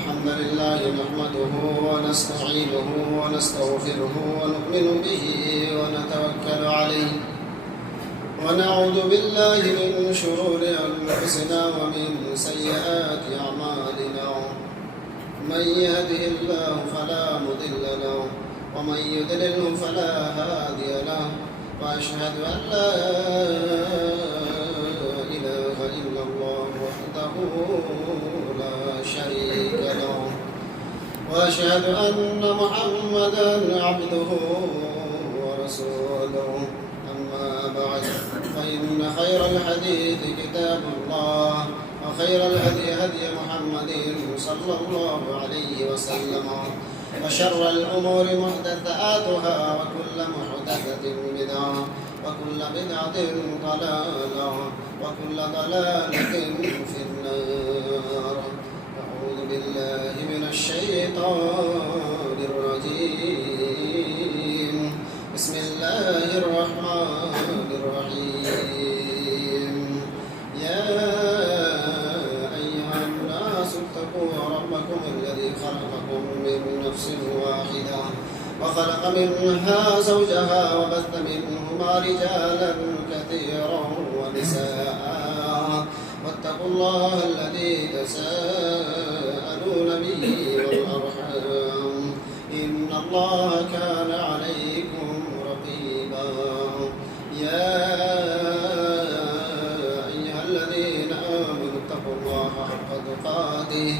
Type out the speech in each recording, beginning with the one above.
الحمد لله نحمده ونستعينه ونستغفره ونؤمن به ونتوكل عليه ونعوذ بالله من شرور أنفسنا ومن سيئات أعمالنا من يهده الله فلا مضل له ومن يضلله فلا هادي له وأشهد أن لا إله إلا الله وحده لا شريك له وأشهد أن محمدا عبده ورسوله أما بعد فإن خير الحديث كتاب الله وخير الهدي هدي محمد صلى الله عليه وسلم وشر الأمور محدثاتها وكل محدثة بدعة وكل بدعة ضلالة وكل ضلالة في النار. أعوذ بالله من الشيطان الرجيم. بسم الله الرحمن الرحيم. يا أيها الناس اتقوا ربكم الذي خلقكم من نفس واحدة وخلق منها زوجها وبث منهما رجالا كثيرا ونساء واتقوا الله الذي تساءلون به والأرحام إن الله كان عليكم رقيبا. يا أيها الذين آمنوا اتقوا الله حق تقاته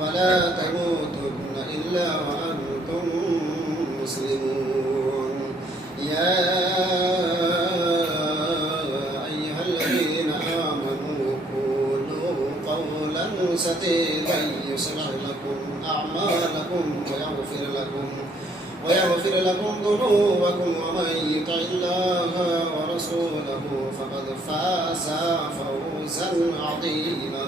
ولا تموتن إلا وأنتم مسلمون. يا أيها الذين آمنوا قولوا قولا سديدا يصلح لكم أعمالكم ويغفر لكم ذنوبكم ومن يطع الله ورسوله فقد فاز فوزا عظيما.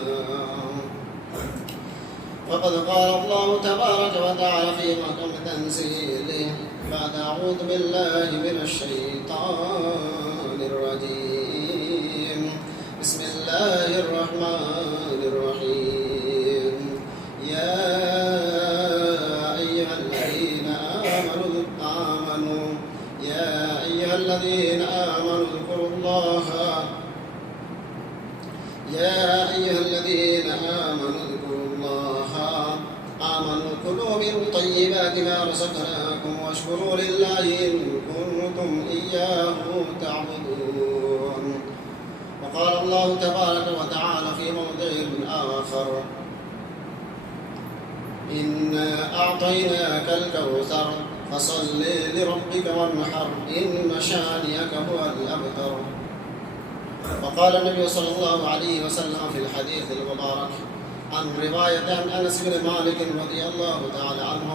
فقد قال الله تبارك وتعالى في محكم تنزيله بعد أعوذ بالله من الشيطان الرجيم. بسم الله الرحمن الرحيم. يا أيها الذين آمنوا اذكروا الله كلوا من طيبات ما رزقناكم واشكروا لله إن كنتم إياه تعبدون. وقال الله تبارك وتعالى في موضع آخر: إنا أعطيناك الكوثر فصل لربك وانحر إن شانئك هو الأبتر. وقال النبي صلى الله عليه وسلم في الحديث المبارك عن رواية عن أنس بن مالك رضي الله تعالى عنه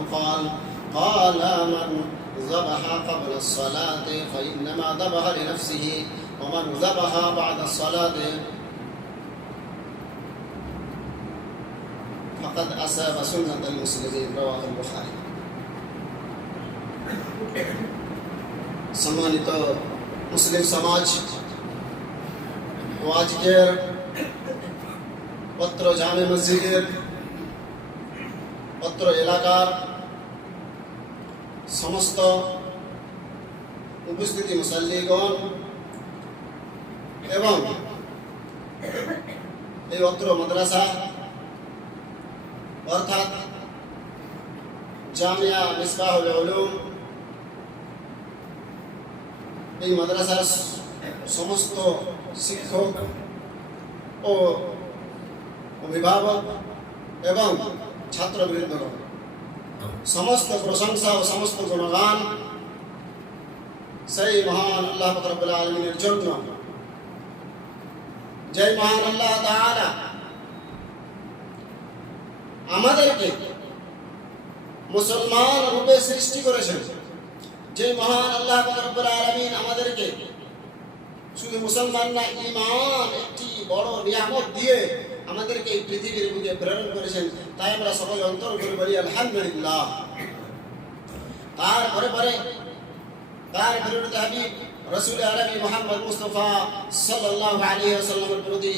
قال من ذبح قبل الصلاة فإنما ذبح لنفسه ومن ذبح بعد الصلاة فقد أصاب سنة المسلمين. رواه البخاري. সম্মানিত মুসলিম সমাজ ও আজকের পত্র জামে মসজিদের পত্র এলাকার সমস্ত উপস্থিতি মুসাল্লিগণ এবং এই অত্র মাদ্রাসা অর্থাৎ জামিয়া মিসবাহুল উলুম, এই মাদ্রাসার সমস্ত শিক্ষক ও অভিভাবক এবং ছাত্রবৃন্দগণ, সমস্ত প্রশংসা ও সমস্ত গুণগান সেই মহান আল্লাহ পাক রব্বুল আলামিনের জন্য, যে মহান আল্লাহ তাআলা আমাদেরকে মুসলমান রূপে সৃষ্টি করেছেন, যে মহান আল্লাহ পাক রব্বুল আলামিন আমাদেরকে শুধু মুসলমান না, ঈমান একটি বড় নিয়ামত দিয়ে আমাদেরকে এই পৃথিবীর বুকে প্রেরণ করেছেন। তাই আমরা সবাই অন্তর করে বলি আলহামদুলিল্লাহ। তারপরে তার প্রেরিত হাবিব রাসূল আরবি মুহাম্মদ মুস্তাফা সাল্লাল্লাহু আলাইহি ওয়াসাল্লামের প্রতি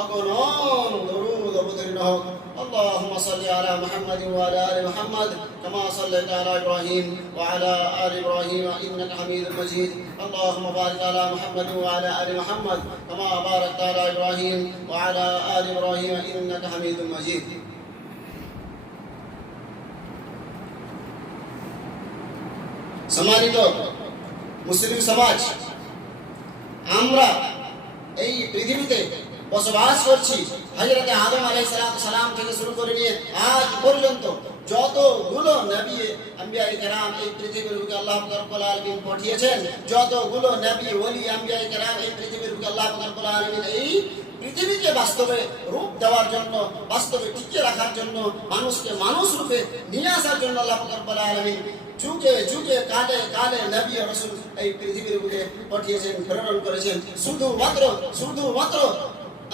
অগণন দরুদ অবতীর্ণ হোক। اللهم صل على محمد وعلى ال محمد كما صليت على ابراهيم وعلى ال ابراهيم انك حميد مجيد. اللهم بارك على محمد وعلى ال محمد كما باركت على ابراهيم وعلى ال ابراهيم انك حميد مجيد. সম্মানিত মুসলিম সমাজ, আমরা এই পৃথিবীতে বসবাস করছি হযরত আদম আলাইহিস সালাম থেকে শুরু করে নিয়ে আজ পর্যন্ত যতগুলো নবী আম্বিয়ায়ে কেরাম এই পৃথিবীর বুকে আল্লাহ রব্বুল আলামিন পাঠিয়েছেন, যতগুলো নবী ওলি আম্বিয়ায়ে কেরাম এই পৃথিবীর বুকে আল্লাহ রব্বুল আলামিন এই পৃথিবীকে বাস্তবে রূপ দেওয়ার জন্য, বাস্তবে টিকিয়ে রাখার জন্য, মানুষকে মানুষ রূপে নিয়ে আসার জন্য আল্লাহ রব্বুল আলামিন যুগে যুগে কালে কালে নবী ও রাসূল এই পৃথিবীর বুকে পাঠিয়েছেন, প্রেরণ করেছেন শুধুমাত্র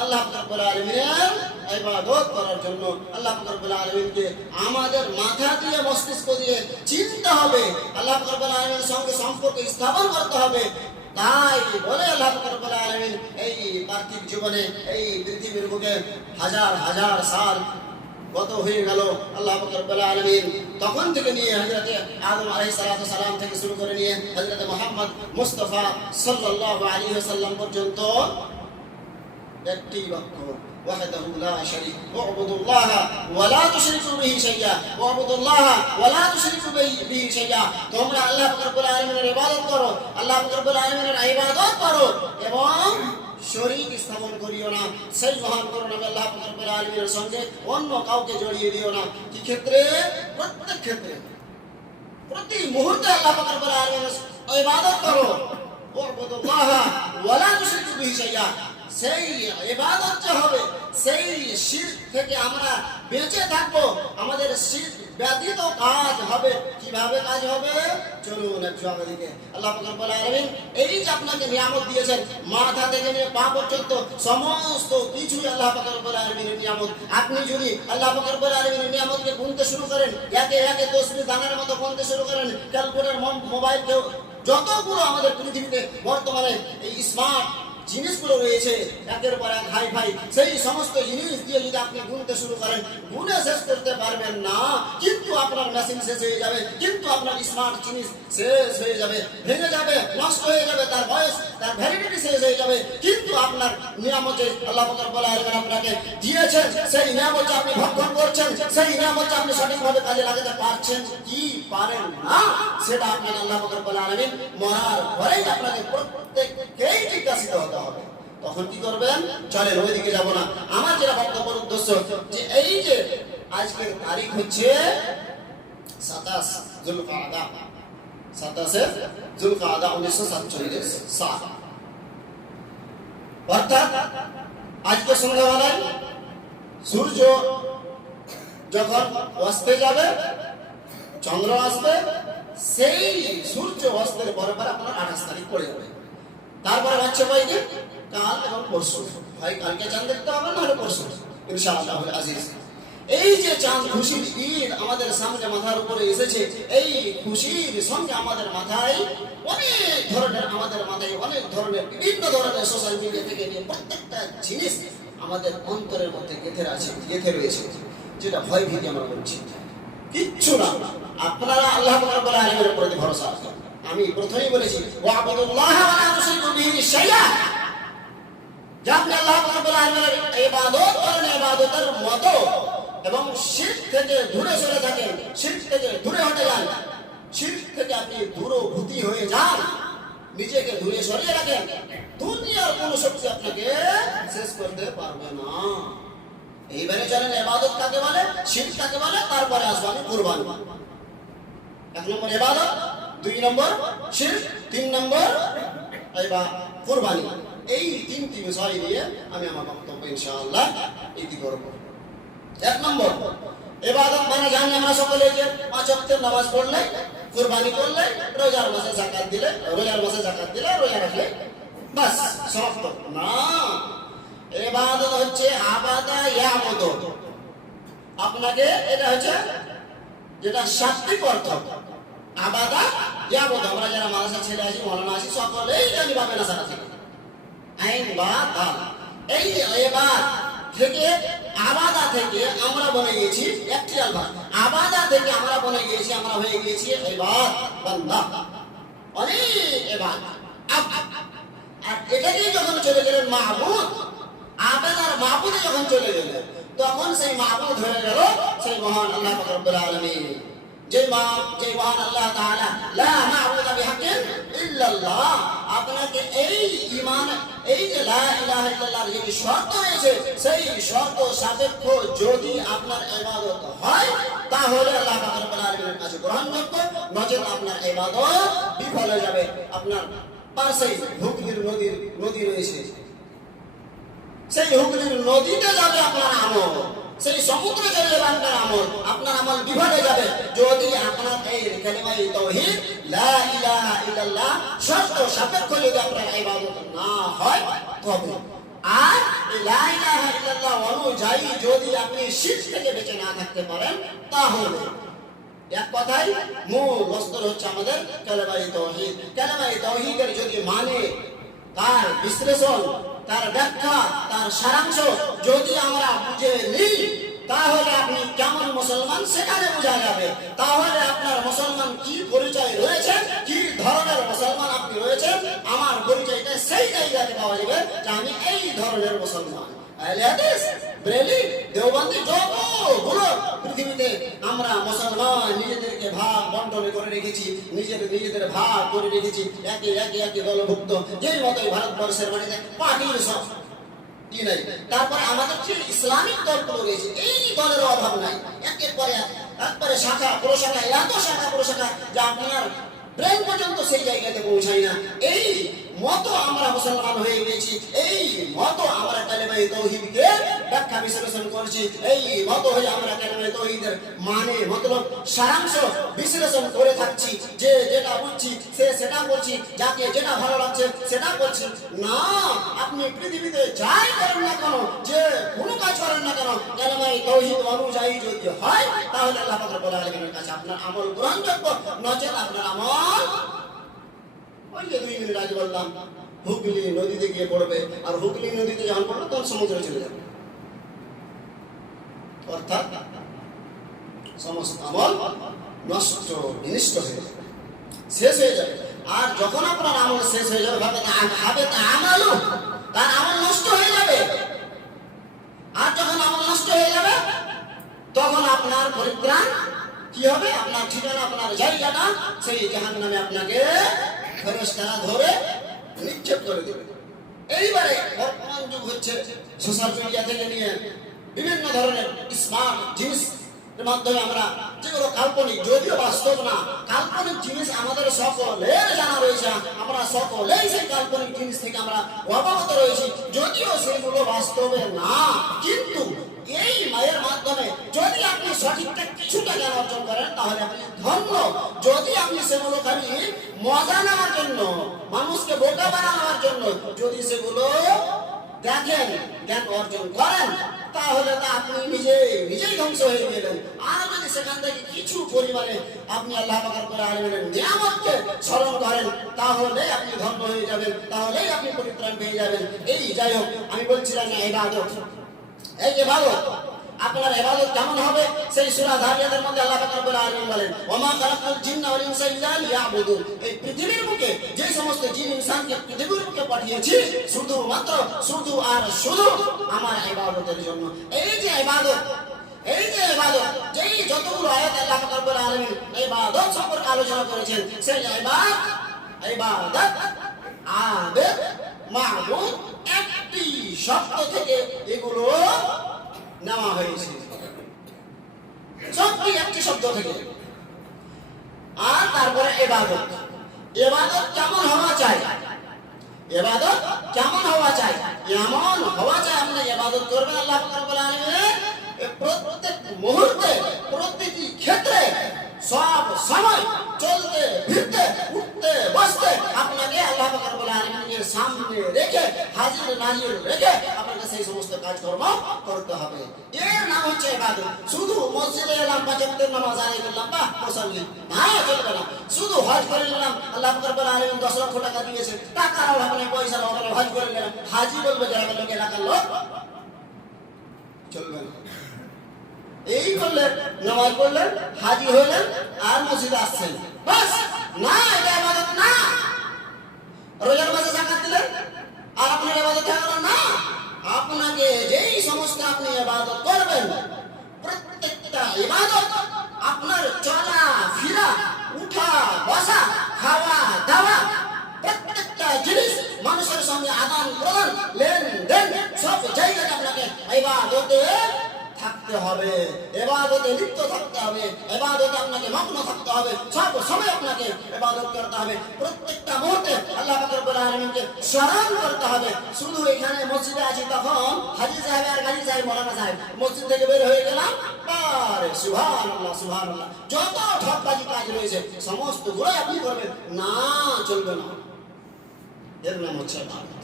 আল্লাহ রাব্বুল আলামিনের ইবাদত করার জন্য। আল্লাহ রাব্বুল আলামিনকে আমাদের মাথা দিয়ে মস্তিষ্ক দিয়ে চিনতে হবে, আল্লাহ রাব্বুল আলামিনের সঙ্গে সম্পর্ক স্থাপন করতে হবে। তাই বলে আল্লাহ রাব্বুল আলামিন এই পার্থিব জীবনে এই পৃথিবীর বুকে হাজার হাজার সাল গত হয়ে গেল। আল্লাহ রাব্বুল আলামিন তখন থেকে নিয়ে হযরত আদম আলাইহিস সালাম থেকে শুরু করে নিয়ে হযরত মুহাম্মদ মুস্তাফা সাল্লাল্লাহু আলাইহি ওয়াসাল্লাম পর্যন্ত একটি বাক্য, ওয়াহদাহু লা শারীক ওয়া'বুদুল্লাহ ওয়া লা তুশরিকু বিহি শাইয়্যা ওয়া'বুদুল্লাহ ওয়া লা তুশরিকু বিহি শাইয়্যা। তোমরা আল্লাহ রাব্বুল আলামিনের ইবাদত করো, আল্লাহ রাব্বুল আলামিনের ইবাদত করো এবং শরীক স্থাপন করিও না। সেই মহান করুণা আল্লাহ রাব্বুল আলামিনের সঙ্গে অন্য কাউকে জড়িয়ে দিও না। কি ক্ষেত্রে? প্রত্যেক ক্ষেত্রে, প্রতি মুহূর্তে আল্লাহ রাব্বুল আলামিনের ইবাদত করো। ওয়া'বুদুল্লাহ ওয়া লা তুশরিকু বিহি শাইয়্যা। সেই ইবাদত হবে, সেই শিরক থেকে আমরা বেঁচে থাকবো। আমাদের শিরক ব্যতীত কাজ হবে। কিভাবে কাজ হবে? চলুন একটু আমাদেরকে আল্লাহ রাব্বুল আলামিন এই যে আপনাকে নিয়ামত দিয়েছেন, মাথা থেকে নিয়ে পা পর্যন্ত সমস্ত কিছু আল্লাহ রাব্বুল আলামিনের নিয়ামত। আপনি যদি আল্লাহ রাব্বুল আলামিনের নিয়ামতকে গুনতে শুরু করেন, একে একে তসবিহ দানার মতো গুনতে শুরু করেন, ক্যালকুলেটর, মোবাইল, যতগুলো আমাদের পৃথিবীতে বর্তমানে এই স্মার্ট জিনিসগুলো রয়েছে একের পর এক হাই ফাই, সেই সমস্ত জিনিস দিয়ে যদি আপনি গুনতে শুরু করেন, গুনে শেষ করতে পারবেন না। কিন্তু আপনার মেশিন শেষ হয়ে যাবে, কিন্তু আপনার স্মার্ট জিনিস শেষ হয়ে যাবে, ভেঙে যাবে, নষ্ট হয়ে যাবে, তার বয়স, তার ভ্যালিডিটি শেষ হয়ে যাবে। কিন্তু আপনার নিয়ামত যে আল্লাহ পাক রব্বুল আলামিন আপনাকে দিয়েছেন, সেই নিয়ামত আপনি ভক্ষণ করছেন, সেই নিয়ামত আপনি সঠিকভাবে কাজে লাগাতে পারছেন কি পারেন না, সেটা আপনাকে আল্লাহ পাক রব্বুল আলামিন মরার পরেই আপনাকে প্রত্যেককেই জিজ্ঞাসিত হতে হবে। তখন কি করবেন? চলেন ওইদিকে যাব না। আমার যেটা বক্তব্যের উদ্দেশ্য, যে এই যে আজকের তারিখ হচ্ছে 27 যুলকাদা, 27 যুলকাদা 1947 সাল, অর্থাৎ আজকে সন্ধ্যাবেলায় সূর্য যখন অস্তে যাবে, চন্দ্র আসবে, সেই সূর্য অস্তের পরে পরে আপনার 28 তারিখ পড়ে যাবে। তারপরে হচ্ছে কয়দিন? কাল এবং পরশু। হয় কালকে চাঁদ দেখতে হবে, না হলে পরশু ইনশাআল্লাহ আজিজ। এই যে চাঁদ খুশির ঈদ আমাদের সামনে মাথার উপরে এসেছে, এই খুশির সঙ্গে আমাদের মাথায় অনেক ধরনের, আমাদের মাথায় অনেক ধরনের বিভিন্ন ধরনের সোশ্যাল মিডিয়া থেকে নিয়ে প্রত্যেকটা জিনিস আমাদের অন্তরের মধ্যে গেঁথে রয়েছে, যেটা ভয় ভীতি আমরা করছি। কিচ্ছু না, আপনারা আল্লাহ রাব্বুল আলামিনের প্রতি ভরসা রাখুন। আমি প্রথমেই বলেছি ওয়াবুদুল্লাহ ওয়া লা তুশরিকু বিহি শাইআ, যে আপনি আল্লাহ রাব্বুল আলামিনের ইবাদত করেন ইবাদতের মতো, এবং শিরক থেকে দূরে সরে থাকেন, শিরক থেকে দূরে হটে যান, শিরক থেকে আপনি দূরভূতি হয়ে যান, নিজেকে দূরে সরিয়ে রাখেন। দুনিয়ার কোন শক্তি আপনাকে শেষ করতে পারবে না। এইবারে জানেন ইবাদত কাকে বলে, শিরক কাকে বলে, তারপরে আসবে আমি কুরবানি। 1 নম্বর ইবাদত, 2 নম্বর শিরক, 3 নম্বর কুরবানি। এই তিনটি বিষয় নিয়ে আমি আমার বক্তব্য ইনশাআল্লাহ ইতি করব। 1 নম্বর ইবাদত মানে জানি আমরা সকলে যে 5 ওয়াক্তের নামাজ পড়লে, কুরবানি করলে, রোজার মাসে যাকাত দিলে, রোজা রাখলে বাস সমাপ্ত না। ইবাদত হচ্ছে আবাদা ইয়াবুদ, আপনাকে এটা হচ্ছে যেটা শাব্দিক অর্থ আবাদা ইয়াবুদ। আমরা যারা মাদ্রাসা ছেলে আছি, মাওলানা আছি, সকলেই জানি পাবে না সারা থেকে আইন বা দাল। এই ইবাদত থেকে, আবাদা থেকে আমরা বনে গিয়েছি একটি আলফা, আবাদা থেকে আমরা বনে গিয়েছি, আমরা হয়ে গিয়েছি ইবাদ, বান্দা, অনেক ইবাদত। আর এটাকেই যখন চলে গেলেন মাহবুদ, আবাদার মাহবুদে যখন চলে গেলেন, তখন সেই মাহবুদ হয়ে গেল সেই মহান আল্লাহ পাক রব্বুল আলামিন, যে মহান আল্লাহ তাআলা লা মা'বুদা বিহাক্কিন ইল্লাল্লাহ। আপনাকে এই ঈমান, এই যে লা ইলাহা ইল্লাল্লাহর যে শর্ত রয়েছে, সেই শর্ত সাপেক্ষ যদি আপনার ইবাদত হয়, তাহলে আল্লাহ পাক রব্বুল আলামিনের কাছে গ্রহণযোগ্য, নচেত আপনার ইবাদত বিফল হয়ে যাবে। আপনার পাশেই হুগলির নদী রয়েছে, সেই হুগলির নদীতে যাবে আপনার আমল, সেই সমুদ্রে চলে যাবে আপনার আমল বিফল হয়ে যাবে যদি আপনার এই কালিমা তাওহীদ লা ইলাহা ইল্লাল্লাহ শর্ত সাপেক্ষ যদি আপনার ইবাদত না হয় তবে। আর এই লা ইলাহা ইল্লাল্লাহ অনুযায়ী যদি আপনি শিরক থেকে বেঁচে না থাকতে পারেন, তাহলে এক কথাই মূল বস্তু হচ্ছে আমাদের কালিমা তাওহীদ। কালিমা তাওহীদের যদি মানে, তার বিশ্লেষণ, তার ব্যাখ্যা, তার সারাংশ যদি আমরা বুঝে নিই, তাহলে আপনি কেমন মুসলমান সেখানে বোঝা যাবে। তাহলে আপনার মুসলমান কি পরিচয় রয়েছে, কি ধরনের মুসলমান আপনি রয়েছেন, আমার পরিচয়টা সেই জায়গাতে পাওয়া যাবে যে আমি এই ধরনের মুসলমান। আহলে হাদিস, ব্রেলি, দেওবন্দি, যতগুলো পৃথিবীতে আমরা মুসলমান নিজেদেরকে ভাগ বন্টন করে রেখেছি, নিজেদের ভাগ করে রেখেছি, একে দলভুক্ত, যেই মতোই ভারতবর্ষের মাটিতে পার্টির সব কি নাই। তারপরে আমাদের যে ইসলামিক দলগুলো রয়েছে, এই দলের অভাব নাই, একের পরে একবারে শাখা প্রশাখা, এত শাখা প্রশাখা যা আপনার ব্রেন পর্যন্ত সেই জায়গাতে পৌঁছাই না। এই মতো আমরা মুসলমান হয়ে গেছি, এই মতো আমরা কালিমা তাওহীদকে ব্যাখ্যা বিশ্লেষণ করছি, এই মতো হয়ে আমরা কালিমা তাওহীদের মানে মতলব সারাংশ বিশ্লেষণ করে থাকছি। যে যেটা বুঝছি সে সেটা বলছি, যাকে যেটা ভালো লাগছে সেটা বলছি না। আপনি পৃথিবীতে যাই করেন না কেন, যে কোনো কাজ করেন না কেন, কালিমা তাওহীদ অনুযায়ী যদি হয়, তাহলে আল্লাহ পাক রব্বুল আলামিনের কাছে আপনার আমল গ্রহণযোগ্য, নচেত আপনার আমল ওই যে 2 মিনিট আগে বললাম হুগলি নদীতে গিয়ে পড়বে, আর হুগলি নদীতে যখন পড়বে তখন সমুদ্রে চলে যাবে। অর্থাৎ সমস্ত আমল নষ্ট বিনষ্ট হয়ে যাবে, শেষ হয়ে যাবে। আর যখন আপনার আমল শেষ হয়ে যাবে আমালও, তার আমল নষ্ট হয়ে যাবে। আর যখন আমল নষ্ট হয়ে যাবে তখন আপনার পরিত্রাণ কি হবে? আপনার ঠিকানা, আপনার জায়গাটা সেই জাহান্নামে আপনাকে ফেরেশতারা ধরে নিক্ষেপ করে দেবে। এইবারে বর্তমান যুগ হচ্ছে সোশ্যাল মিডিয়া থেকে নিয়ে বিভিন্ন ধরনের স্মার্ট জিনিস মাধ্যমে আমরা যেগুলো কাল্পনিক, যদিও বাস্তব না, কাল্পনিক জিনিস আমাদের সকলের জানা রয়েছে, আমরা সকলেই সেই কাল্পনিক জিনিস থেকে আমরা অবগত রয়েছি, যদিও সেগুলো বাস্তবে না। কিন্তু এই মায়ের মাধ্যমে যদি আপনি সঠিকটা কিছুটা জ্ঞান অর্জন করেন তাহলে আপনি ধন্য। যদি আপনি সেগুলো খালি মজা নেওয়ার জন্য, মানুষকে বোকা বানানোর জন্য যদি সেগুলো দেখেন, জ্ঞান অর্জন করেন, তাহলে তা আপনি নিজেই ধ্বংস হয়ে গেলেন। আর যদি সেখান থেকে কিছু পরিমাণে আপনি আল্লাহ পাক রব্বুল আলামিনের নিয়ামতকে স্মরণ করেন তাহলে আপনি ধন্য হয়ে যাবেন, তাহলেই আপনি পরিত্রাণ পেয়ে যাবেন। এই যাই হোক, আমি বলছিলাম না ইবাদত, এই ইবাদত আপনার ইবাদত কেমন হবে? সেই সূরা যারিয়াতের মধ্যে আল্লাহ পাক রব্বুল আলামিন বলেন, ওমা খালাকাল জিন্না ওয়াল ইনসা ইল্লা লিয়াবুদুন। এই পৃথিবীর বুকে যে সমস্ত জিন ইনসানকে পৃথিবীর বুকে পাঠিয়েছি শুধুমাত্র শুধু আর শুধু আমার ইবাদতের জন্য। এই যে ইবাদত, যেই যতগুলো আয়াত আল্লাহ পাক রব্বুল আলামিন ইবাদত সম্পর্কে আলোচনা করেছেন, সেই ইবাদত আবেদ মাবুদ একটি শব্দ থেকে এগুলো নেওয়া হয়েছে, সবটি একটি শব্দ থেকে। আর তারপরে ইবাদত কেমন হওয়া চাই? ইবাদত কেমন হওয়া চাই? এমন হওয়া চাই আপনি ইবাদত করবেন আল্লাহ পাক রব্বুল আলামিনের প্রত্যেক মুহূর্তে, প্রতিটি ক্ষেত্রে, সব সময় চলতে ফিরতে উঠতে বসতে আপনাকে আল্লাহ পাক রব্বুল আলামিনের সামনে রেখে, হাজির নাজির রেখে আপনাকে সেই সমস্ত কাজকর্ম করতে হবে। এর নাম হচ্ছে ইবাদত। শুধু মসজিদে এলাম, পাঁচ ওয়াক্তের নামাজ আদায় করলাম বা মুসাল্লি, না, চলবে না। শুধু হজ করে নিলাম, আল্লাহ পাক রব্বুল আলামিন 10 লক্ষ টাকা দিয়েছে, টাকার অভাব নেই, পয়সার অভাব নেই, হজ করে নিলাম। হাজি বলবে গ্রামের লোক, এলাকার লোক, চলবে না। এই করলেন, নামাজ পড়লেন, হাজি হইলেন, আর মসজিদে আসছেন, বাস। না, এটা ইবাদত না। রোজার মাসে যাকাত দিলেন আর আপনার ইবাদত হয়ে গেল না। আপনাকে যেই সমস্ত আপনি ইবাদত করবেন, প্রত্যেকটা ইবাদত আপনার চলা ফিরা, উঠা বসা, খাওয়া দাওয়া, প্রত্যেকটা জিনিস, মানুষের সঙ্গে আদান প্রদান, লেনদেন, সব জায়গায় আপনাকে ইবাদতে থাকতে হবে, ইবাদতে লিপ্ত থাকতে হবে, ইবাদতে আপনাকে মগ্ন থাকতে হবে, সব সময় আপনাকে ইবাদত করতে হবে, প্রত্যেকটা মুহূর্তে আল্লাহ পাক রব্বুল আলামিনকে স্মরণ করতে হবে। শুধু এখানে মসজিদে আছি তখন হাজী সাহেব আর গাজী সাহেব, মৌলানা সাহেব, মসজিদ থেকে বের হয়ে গেলাম, আরে সুবহানাল্লাহ সুবহানাল্লাহ, যত ঠকবাজি কাজ রয়েছে সমস্ত গুলো আপনি করবেন, না, চলবে না। এর নাম হচ্ছে ইবাদত।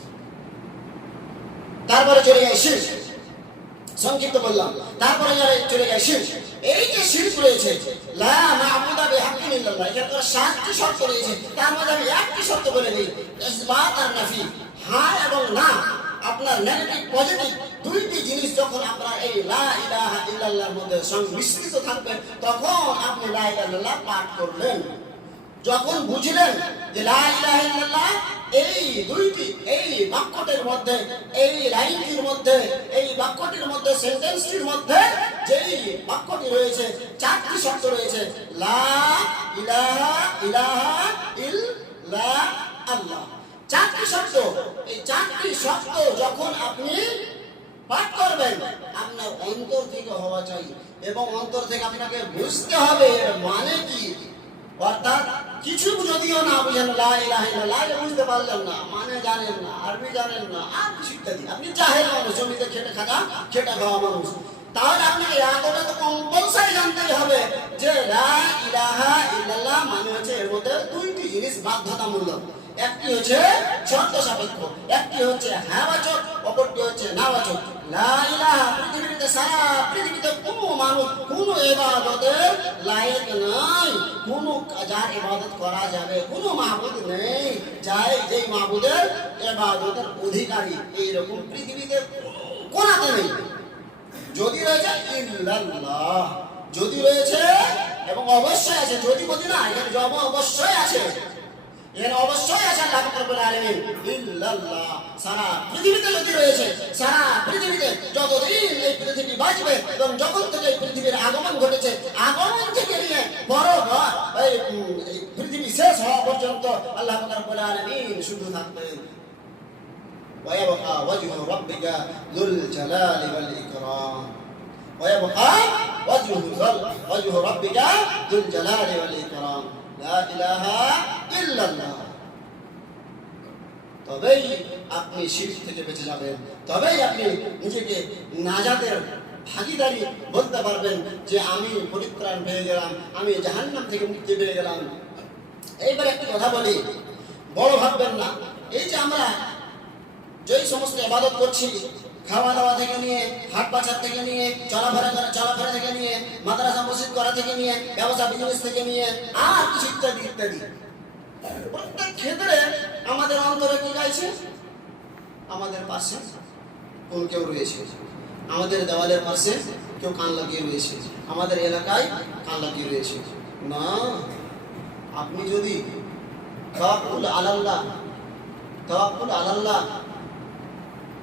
তারপরে চলে যায় শিরক, সংক্ষিপ্ত বললাম। তারপরে চলে যায় শিরক। এই যে শিরক রয়েছে, লা মা'বুদা বিহাক্কিন ইল্লাল্লাহ, এখানে 7টি শর্ত রয়েছে। তার মধ্যে আমি একটি শর্ত বলে দিই, ইসবাত আর নাফি, হ্যাঁ এবং না। আপনার নেগেটিভ পজিটিভ দুইটি জিনিস যখন আপনার এই লা ইলাহা ইল্লাল্লাহর মধ্যে সংমিশ্রিত থাকবে তখন আপনি লা ইলাহা ইল্লাল্লাহ পাঠ করলেন। যখন বুঝলেন যে লা ইলাহা ইল্লাল্লাহ এই দুইটি, এই বাক্যটির মধ্যে, এই লাইনটির মধ্যে, এই বাক্যটির মধ্যে, সেন্টেন্সটির মধ্যে যেই বাক্যটি রয়েছে, 4টি শব্দ রয়েছে, লা ইলাহা ইলাহা ইল্লা আল্লাহ, 4টি শব্দ। এই 4টি শব্দ যখন আপনি পাঠ করবেন আপনার অন্তর থেকে হওয়া চাই, এবং অন্তর থেকে আপনাকে বুঝতে হবে এর মানে কি। অর্থাৎ কিছু যদিও না বুঝেন, লা ইলাহা ইল্লাল্লাহ বুঝতে পারলেন না, মানে জানেন না, আরবি জানেন না, আর কিছু ইত্যাদি, আপনি জাহেল মানুষ, জমিতে খেটে খাওয়া মানুষ, তাহলে আপনাকে এতটা তো কম্পালসারি জানতেই হবে যে লা ইলাহা ইল্লাল্লাহ মানে হচ্ছে এর মধ্যে 2টি জিনিস বাধ্যতামূলক। একটি হচ্ছে শর্ত সাপেক্ষ, একটি হচ্ছে হ্যাঁ বাচক, অপরটি হচ্ছে না বাচক। লা ইলাহা, পৃথিবীতে সারা পৃথিবীতে কোনো মানুষ কোনো ইবাদতের লায়েক নাই, কোনো যার ইবাদত করা যাবে কোনো মাহবুদ নেই যেই মাহবুদের ইবাদতের অধিকারী এইরকম পৃথিবীতে কোনাতে নেই। যদি রয়েছে ইল্লাল্লাহ, যদি রয়েছে এবং অবশ্যই আছে, যদি বলি না, এখানে জব অবশ্যই আছে, এখানে অবশ্যই আছে আল্লাহ রাব্বুল আলামিন ইল্লাল্লাহ। সারা পৃথিবীতে যদি রয়েছে, সারা পৃথিবীতে যতদিন এই পৃথিবী বাঁচবে এবং যখন থেকে এই পৃথিবীর আগমন ঘটেছে, আগমন থেকে নিয়ে বড় এই পৃথিবী শেষ হওয়া পর্যন্ত আল্লাহ রাব্বুল আলামিন শুধু থাকবেন। ويبقى وجه ربك ذو الجلال والإكرام، ويبقى وجه ربك ذو الجلال والإكرام، لا إله إلا الله। তবেই আপনি শিরক থেকে বেঁচে যাবেন, তবেই আপনি নিজেকে নাজাতের ভাগীদারি বলতে পারবেন যে আমি পরিত্রাণ পেয়ে গেলাম, আমি জাহান্নাম থেকে মুক্তি পেয়ে গেলাম। এইবার একটি কথা বলি, বড় ভাববেন না। এই যে আমরা যেই সমস্ত ইবাদত করছি, খাওয়া দাওয়া থেকে নিয়ে, হাট বাজার থেকে নিয়ে, চলাফেরা থেকে নিয়ে, মাদ্রাসা মসজিদ করা থেকে নিয়ে, ব্যবসা বিজনেস থেকে নিয়ে, আর কিছু ইত্যাদি ইত্যাদি, প্রত্যেক ক্ষেত্রে আমাদের অন্তরে কি গাইছে? আমাদের পাশে কোন কেউ রয়েছে, আমাদের দেওয়ালের পাশে কেউ কান লাগিয়ে রয়েছে, আমাদের এলাকায় কান লাগিয়ে রয়েছে। না, আপনি যদি তাওয়াক্কুল আলাল্লাহ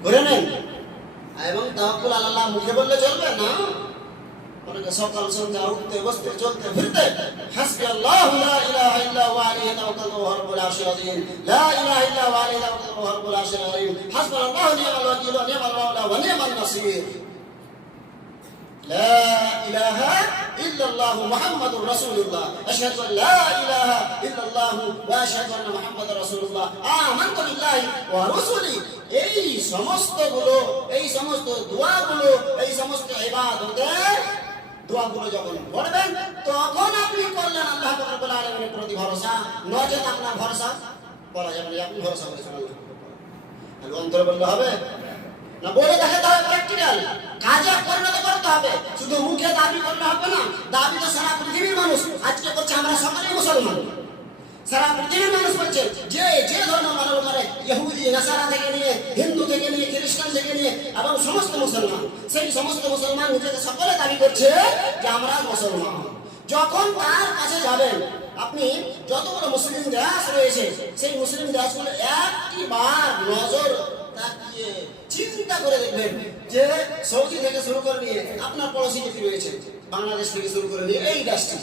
করে নেন, এবং তাওয়াক্কুল আলাল্লাহ মুখে বললে চলবে না। অনেকে সকাল সন্ধ্যা উঠতে বসতে চলতে ফিরতে হাসবি আল্লাহু লা ইলাহা ইল্লা হুয়া আলাইহি তাওয়াক্কালতু ওয়া রাব্বুল আরশিল আযীম, লা ইলাহা ইল্লা হুয়া আলাইহি তাওয়াক্কালতু ওয়া রাব্বুল আরশিল আযীম, হাসবুনাল্লাহু ওয়া নি'মাল ওয়াকিল ওয়া নি'মাল মাওলা ওয়া নি'মান নাসীর, লা ইলাহা ইল্লাল্লাহু মুহাম্মাদুর রাসূলুল্লাহ, আশহাদু আন লা ইলাহা ইল্লাল্লাহু ওয়া আশহাদু আন্না মুহাম্মাদার রাসূলুল্লাহ, আমানতু বিল্লাহি ওয়া রাসূলিহি। এই সমস্ত দোয়াগুলো, এই সমস্ত ইবাদতের দোয়াগুলো যখন পড়বেন, তখন আপনি করলেন আল্লাহ রাব্বুল আলামিনের প্রতি ভরসা, নচেত আপনার ভরসা করা যাবে না। আপনি ভরসা করেছেন আল্লাহ, তাহলে অন্তরে বললে হবে না, বলে দেখাতে হবে, প্র্যাকটিক্যাল কাজে পরিণত করতে হবে। শুধু মুখে দাবি করলে হবে না। দাবি তো সারা পৃথিবীর মানুষ আজকে করছে, আমরা সকলেই মুসলমান। সারা পৃথিবীর মানুষ বলছে যে ধর্ম পালন করে, ইহুদি নাসারা থেকে নিয়ে, হিন্দু থেকে নিয়ে, খ্রিস্টান থেকে নিয়ে এবং সমস্ত মুসলমান, সেই সমস্ত মুসলমান নিজেকে সকলে দাবি করছে যে আমরা মুসলমান। যখন তার কাছে যাবেন, আপনি যতগুলো মুসলিম দেশ রয়েছে, সেই মুসলিম দেশগুলো একটিবার নজর তাকিয়ে চিন্তা করে দেখবেন যে সৌদি থেকে শুরু করে নিয়ে আপনার পড়োশি যেটি রয়েছে, বাংলাদেশ থেকে শুরু করে নিয়ে এই দেশটি,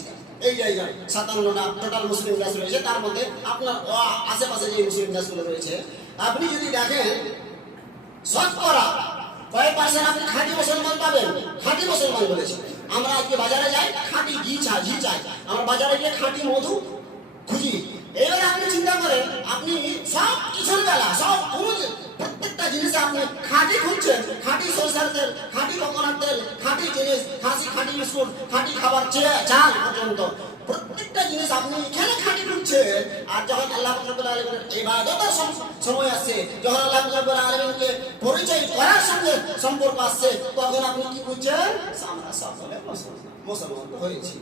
এই জায়গায় 57টা টোটাল মুসলিম দেশ রয়েছে, তার মধ্যে আপনার আশেপাশে যে মুসলিম দেশগুলো রয়েছে, আপনি যদি দেখেন শতকরা কয়েক পার্সেন্ট আপনি খাঁটি মুসলমান পাবেন। খাঁটি মুসলমান বলেছে। আমরা আজকে বাজারে যাই, খাঁটি ঘি চাই, আমরা বাজারে গিয়ে খাঁটি মধু খুঁজি। এবারে আপনি চিন্তা করেন, আপনি সব কিছুর বেলা, সব প্রত্যেকটা জিনিসে আপনি খাঁটি খুঁজছেন, খাঁটি সরষের তেল, খাঁটি কোকোনাট তেল, খাঁটি জিনিস, খাঁটি বিস্কুট, খাঁটি খাবার, চাল পর্যন্ত প্রত্যেকটা জিনিস আপনি এখানে খাঁটি খুঁজছেন। আর যখন আল্লাহ রাব্বুল আলামিনের ইবাদতের সময় আসছে, যখন আল্লাহ রাব্বুল আলামিনকে পরিচয় করার সঙ্গে সম্পর্ক আসছে, তখন আপনি কি খুঁজছেন? আমরা সকলে মুসলমান হয়েছি,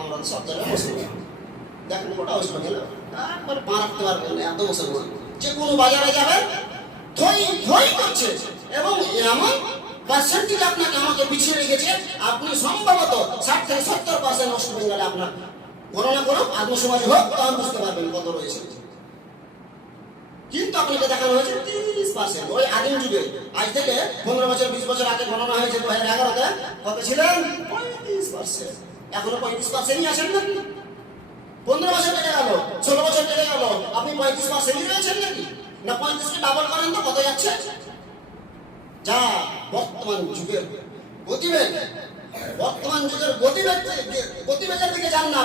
আমরা সকলে মুসলমান। দেখেন গোটা ওয়েস্ট বেঙ্গল একবারে পা রাখতে পারবেন না, এত মুসলমান। যে কোনো বাজারে যাবেন থই করছে, এবং এমন পার্সেন্টেজ আপনাকে আমাকে পিছিয়ে রেখেছে, আপনি সম্ভবত 60 থেকে 70% ওয়েস্ট বেঙ্গলে আপনার গণনা করুন, আত্মসমাজ হোক, তখন বুঝতে পারবেন কত রয়েছে। কিন্তু আপনাকে দেখানো হয়েছে 30%। ওই আদিম যুগে, আজ থেকে 15 বছর 20 বছর আগে গণনা হয়েছে 2011-তে, কত ছিলেন? 35%। এখনো 35%ই আছেন নাকি? 15 বছর কেটে গেল, 16 বছর কেটে গেল, আপনি 35%ই রয়েছেন নাকি? না 35কে ডাবল করেন তো কত যাচ্ছে? যা বর্তমান যুগের গতিবেগ, গতিবেগের দিকে যান না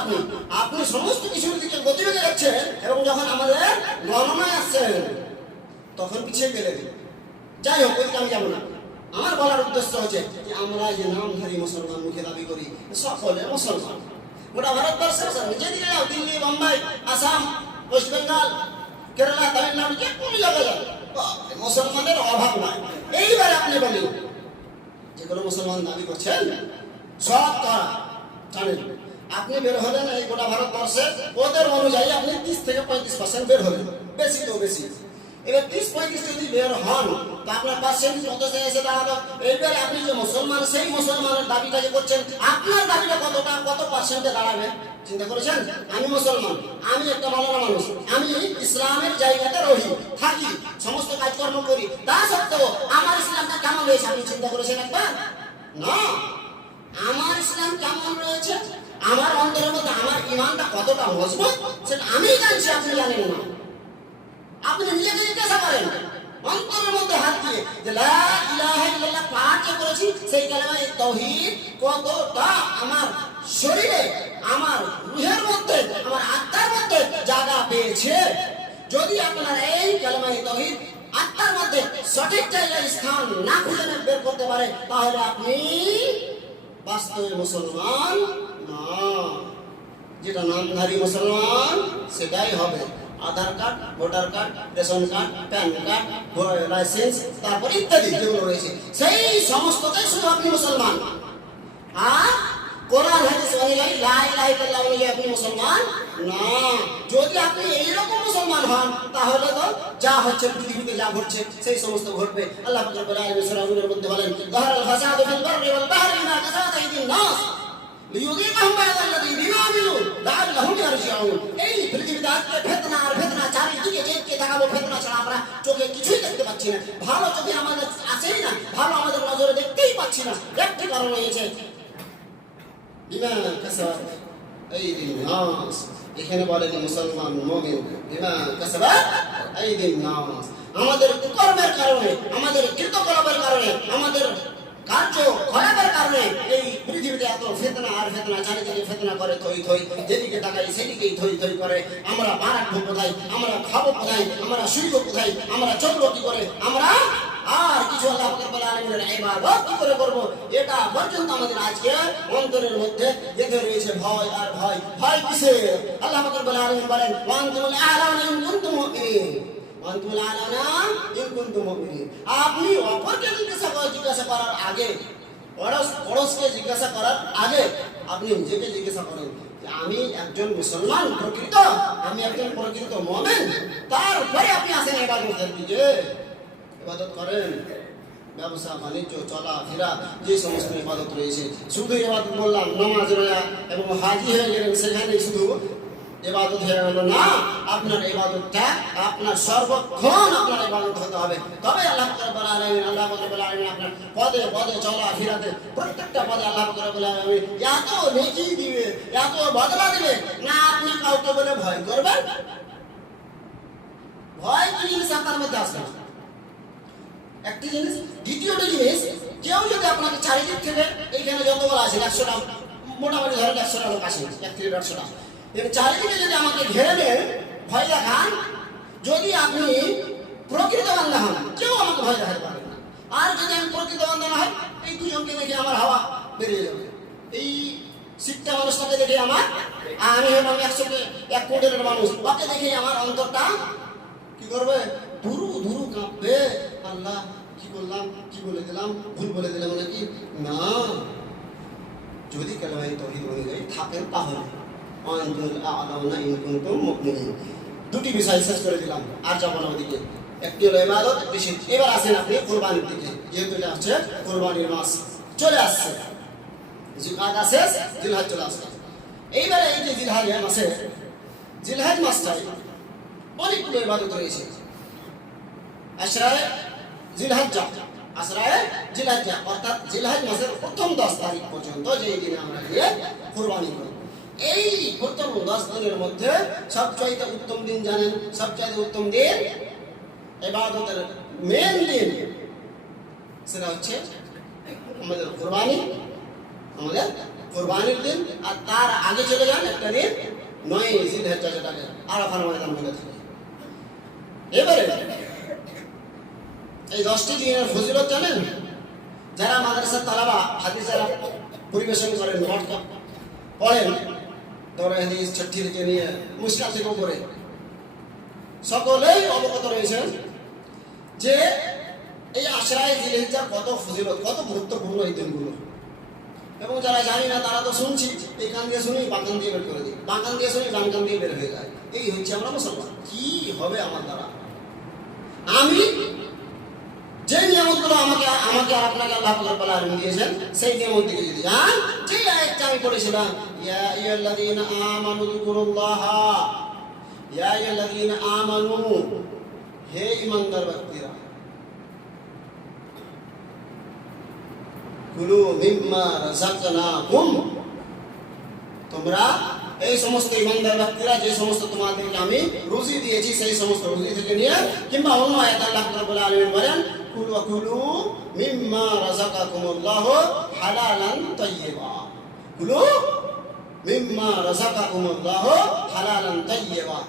আপনি সমস্ত কিছুর দিকে গতিবেগে যাচ্ছেন, এবং যখন আমাদের গণনায় আসছেন তখন পিছিয়ে গেলেন। যাই হোক, ওইদিকে আমি যাবো না। আমার বলার উদ্দেশ্য হচ্ছে যে আমরা যে নামধারী মুসলমান মুখে দাবি করি, সকলে মুসলমান। গোটা ভারতবর্ষের নিজে দিকে যাও, দিল্লি, বোম্বাই, আসাম, ওয়েস্ট বেঙ্গল, কেরালা, তামিলনাড়ু, যে কোনো জায়গায় যান, মুসলমানের অভাব নাই। এইবারে আপনি বলেন, যেগুলো মুসলমান দাবি করছেন সব তারা জানেন, আপনি বের হলেন এই গোটা ভারতবর্ষে, ওদের অনুযায়ী আপনি 30 থেকে 35% বের হলেন, বেশি তো বেশি। এবার 30-35 যদি বের হন, তো আপনার পার্সেন্ট কত এসে দাঁড়াবে? এইবার আপনি যে মুসলমান, সেই মুসলমানের দাবিটা যে করছেন, আপনার দাবিটা কতটা, কত পার্সেন্টে দাঁড়াবে চিন্তা করেছেন? আমি মুসলমান, আমি একটা মাওলানা মানুষ, আমি ইসলামের জায়গাতে রহি, থাকি, সমস্ত কাজকর্ম করি, তা সত্ত্বেও আমার ইসলামটা কেমন রয়েছে আপনি চিন্তা করেছেন একবার? না, আমার ইসলাম কেমন রয়েছে, আমার অন্তরের মধ্যে আমার ঈমানটা কতটা মজবুত, সেটা আমি জানছি, আপনি জানেন না। আপনি নিজেকে জিজ্ঞাসা করেন, অন্তরের মধ্যে হাত দিয়ে যে লা ইলাহা ইল্লাল্লাহ পাঠ যে করেছি, সেই কালেমা তাওহীদ কতটা আমার শরীরে, আমার রূহের মধ্যে, আমার আত্মার মধ্যে জায়গা পেয়েছে। যদি আপনার এই কালেমা তাওহীদ আত্মার মধ্যে সঠিক জায়গায় স্থান না খুঁজে বের করতে পারে, তাহলে আপনি বাস্তবে মুসলমান না। যেটা নামধারী মুসলমান সেটাই হবে। Aadhaar card, voter card, ration card, PAN card, licence, তারপর ইত্যাদি যেগুলো রয়েছে, সেই সমস্তটাই শুধু আপনি মুসলমান। আর কোরআন হাদিস অনুযায়ী লা ইলাহা ইল্লাল্লাহ অনুযায়ী আপনি মুসলমান না। যদি আপনি এইরকম মুসলমান হন, তাহলে তো যা হচ্ছে পৃথিবীতে যা ঘটছে সেই সমস্ত ঘটবে। আল্লাহ পাক রব্বুল আলামিন সূরা নূরের মধ্যে বলেন, যাহারাল ফাসাদু ফিল বাররি ওয়াল বাহরি বিমা কাসাবাত আইদিন নাস লিয়ুযীকাহুম বা'দাল্লাযী বিমা আমিলু লাআল্লাহুম ইয়ারজিউন। এই পৃথিবীতে আজকে ফিতনা আর ফিতনা, চারিদিকে যেদিকে তাকাবো ফিতনা ছাড়া আমরা চোখে কিছুই দেখতে পাচ্ছি না। ভালো চোখে আমাদের আসেই না, ভালো আমাদের নজরে দেখতেই পাচ্ছি না। একটি কারণ রয়েছে, বিমা কাসাবাত আইদিন নাস। এখানে বলে যে মুসলমান মুমিন বিমা কাসাবাত আইদিন নাস, আমাদের কর্মের কারণে, আমাদের কৃতকর্মের কারণে, আমাদের কার্য খরাবের কারণে এই পৃথিবীতে এত ফিতনা আর ফিতনা, চারিদিকে ফিতনা করে থই থই, যেদিকে তাকাই সেদিকেই থই থই করে। আমরা বারাকবো কোথায়, আমরা খাবো কোথায়, আমরা শুইবো কোথায়, আমরা চলবো কি করে, আমরা আর কিছু আল্লাহ রাব্বুল আলামিনের ইবাদত কি করে করব, এটা পর্যন্ত আমাদের আজকে অন্তরের মধ্যে গেঁথে রয়েছে ভয় আর ভয়। ভয় কিসের? আল্লাহ রাব্বুল আলামিন বলেন, ওয়া আনতুমুল আ'লাউনা ইন কুনতুম মুমিনিন, ওয়া আনতুমুল আ'লাউনা ইন কুনতুম মুমিনিন। আপনি অপরকে জিজ্ঞাসা করার আগে, পড়োশকে জিজ্ঞাসা করার আগে আপনি নিজেকে জিজ্ঞাসা করেন যে আমি একজন মুসলমান প্রকৃত, আমি একজন প্রকৃত মুমিন, তারপরে আপনি আসেন ইবাদতের দিকে। ইবাদত করেন, ব্যবসা বাণিজ্য, চলাফেরা, যে সমস্ত ইবাদত রয়েছে, শুধু ইবাদত বললাম নামাজ রোজা এবং হাজি হয়ে গেলেন সেখানেই শুধু ইবাদত হয়ে গেল না। আপনার ইবাদতটা আপনার সর্বক্ষণ আপনার ইবাদত হতে হবে। তবে আল্লাহ রাব্বুল আলামিন আপনার পদে পদে চলাফেরাতে প্রত্যেকটা পদে আল্লাহ রাব্বুল আলামিন এত নেকি দিবে, এত বদলা দিবে না। আপনি কাউকে বলে ভয় করবেন? ভয় কি জিনিস আপনার মধ্যে আসবে একটি জিনিস। দ্বিতীয়টি জিনিস, কেউ যদি আপনাকে চারিদিক থেকে, এইখানে যতগুলো আছে 100টা, মোটামুটি ধরেন 100টা লোক আসে, 100টা, চারিদিকে যদি আমাকে ঘেরে নেন, ভয় দেখান, যদি আপনি প্রকৃত বান্দা হন, কেউ আমাকে ভয় দেখাতে পারে না। আর যদি আমি প্রকৃত বান্দা না হয়, এই দুজনকে দেখে আমার হাওয়া বেরিয়ে যাবে, এই শিক্ষা মানুষটাকে দেখে আমার, আমি হলাম 1 কোটির মানুষ, ওকে দেখে আমার অন্তরটা কি করবে? ধুরু ধুরু কাঁপবে। আল্লাহ কি বললাম, কি বলে দিলাম, ভুল বলে দিলাম নাকি? না, যদি কালেমা তাওহীদ অনুযায়ী থাকেন তাহলে আনতুল আ'লাউনা ইন কুনতুম মুমিনিন। দুটি বিষয় শেষ করে দিলাম, আর যাব না ওদিকে। একটি হলো ইবাদত, একটি শিরক। এবার আসেন আপনি কুরবানির দিকে, যেহেতু এটা হচ্ছে কুরবানির মাস চলে আসছে, জিলহজ আসে, জিলহজ চলে আসছে। এইবারে এই যে জিলহজ মাসে, জিলহজ মাসটায় অনেকগুলো ইবাদত রয়েছে। আশরায়ে জিলহজ্জা, আশরায়ে জিলহজ্জা অর্থাৎ জিলহজ মাসের প্রথম 10 তারিখ পর্যন্ত, যেই দিনে আমরা গিয়ে কুরবানি করব। এই প্রথম 10 দিনের মধ্যে সবচাইতে উত্তম দিন জানেন? সবচাইতে উত্তম দিন, ইবাদতের মেন দিন, সেটা হচ্ছে আমাদের কুরবানি, আমাদের কুরবানির দিন। আর তার আগে চলে যান একটা দিন, 9 জিলহজ্জা, যেটাকে আরাফার ময়দান বলে থাকে। এবারে এই 10টি দিনের ফজিলত জানেন? যারা মাদ্রাসার তালাবা হাদিস যারা পরিবেশন করেন, পড়েন, দৌড়ে হাদিস 6 থেকে নিয়ে মুশকাল থেকে উপরে, সকলেই অবগত রয়েছেন যে এই আশরায়ে জিলহিজ্জার কত ফজিলত, কত গুরুত্বপূর্ণ এই দিনগুলো। এবং যারা জানি না তারা তো শুনছি, এই কান দিয়ে শুনি বাঁ কান দিয়ে বের করে দিই, বাঁ কান দিয়ে শুনি ডান কান দিয়ে বের হয়ে যায়। এই হচ্ছে আমরা মুসলমান। কি হবে আমার দ্বারা? আমি যে নিয়ামতগুলো আমাকে আর আপনাকে আল্লাহ রাব্বুল আলামিন দিয়েছেন, সেই নিয়ামত থেকে যদি যে আয়াতটা আমি পড়েছিলাম, ইয়া আইয়ুহাল্লাযীনা আমানু যিকুরুল্লাহা, ইয়া আইয়ুহাল্লাযীনা আমানু, হে ঈমানদার ব্যক্তিরা, কুলু মিম্মা রাযাকনাকুম, তোমরা এই সমস্ত ঈমানদার ব্যক্তিরা যে সমস্ত তোমাদেরকে আমি রুজি দিয়েছি সেই সমস্ত রুজি থেকে নিয়ে, কিংবা অন্য আয়াত আল্লাহ রাব্বুল আলামিন বলেন কুলু মিম্মা রাযাকাকুমুল্লাহু হালালান তাইয়্যিবা, কুলু মিম্মা রাযাকাকুমুল্লাহু হালালান তাইয়্যিবা।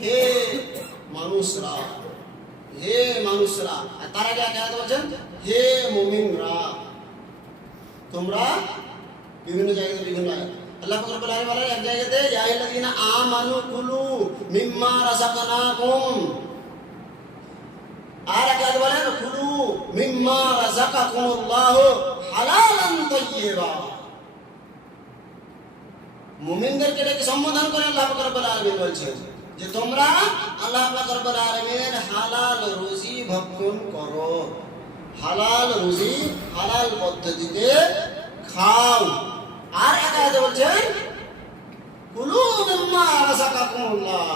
হে মানুষরা, হে মানুষরা, আর তার আগে আয়াত বলেন হে মুমিনরা। তোমরা বিভিন্ন জায়গাতে বিভিন্ন আল্লাহ পাক রব্বুল আলামিন বলেন এক জায়গাতে ইয়া আইয়ুহাল্লাযীনা আমানু কুলু মিম্মা রাযাকনাকুম, আর এক আয়াত বলেন কুলু মিম্মা রাযাকাকুমুল্লাহু হালালান তাইয়্যিবা। মুমিনদেরকে ডেকে সম্বোধন করে আল্লাহ পাক রব্বুল আলামিন বলছেন যে তোমরা আল্লাহ পাক রব্বুল আলামিনের হালাল রুজি ভক্ষণ করো, হালাল রুজি হালাল পদ্ধতিতে খাও। আর এক আয়াতে বলছেন কুলু মিম্মা রাযাকাকুমুল্লাহ,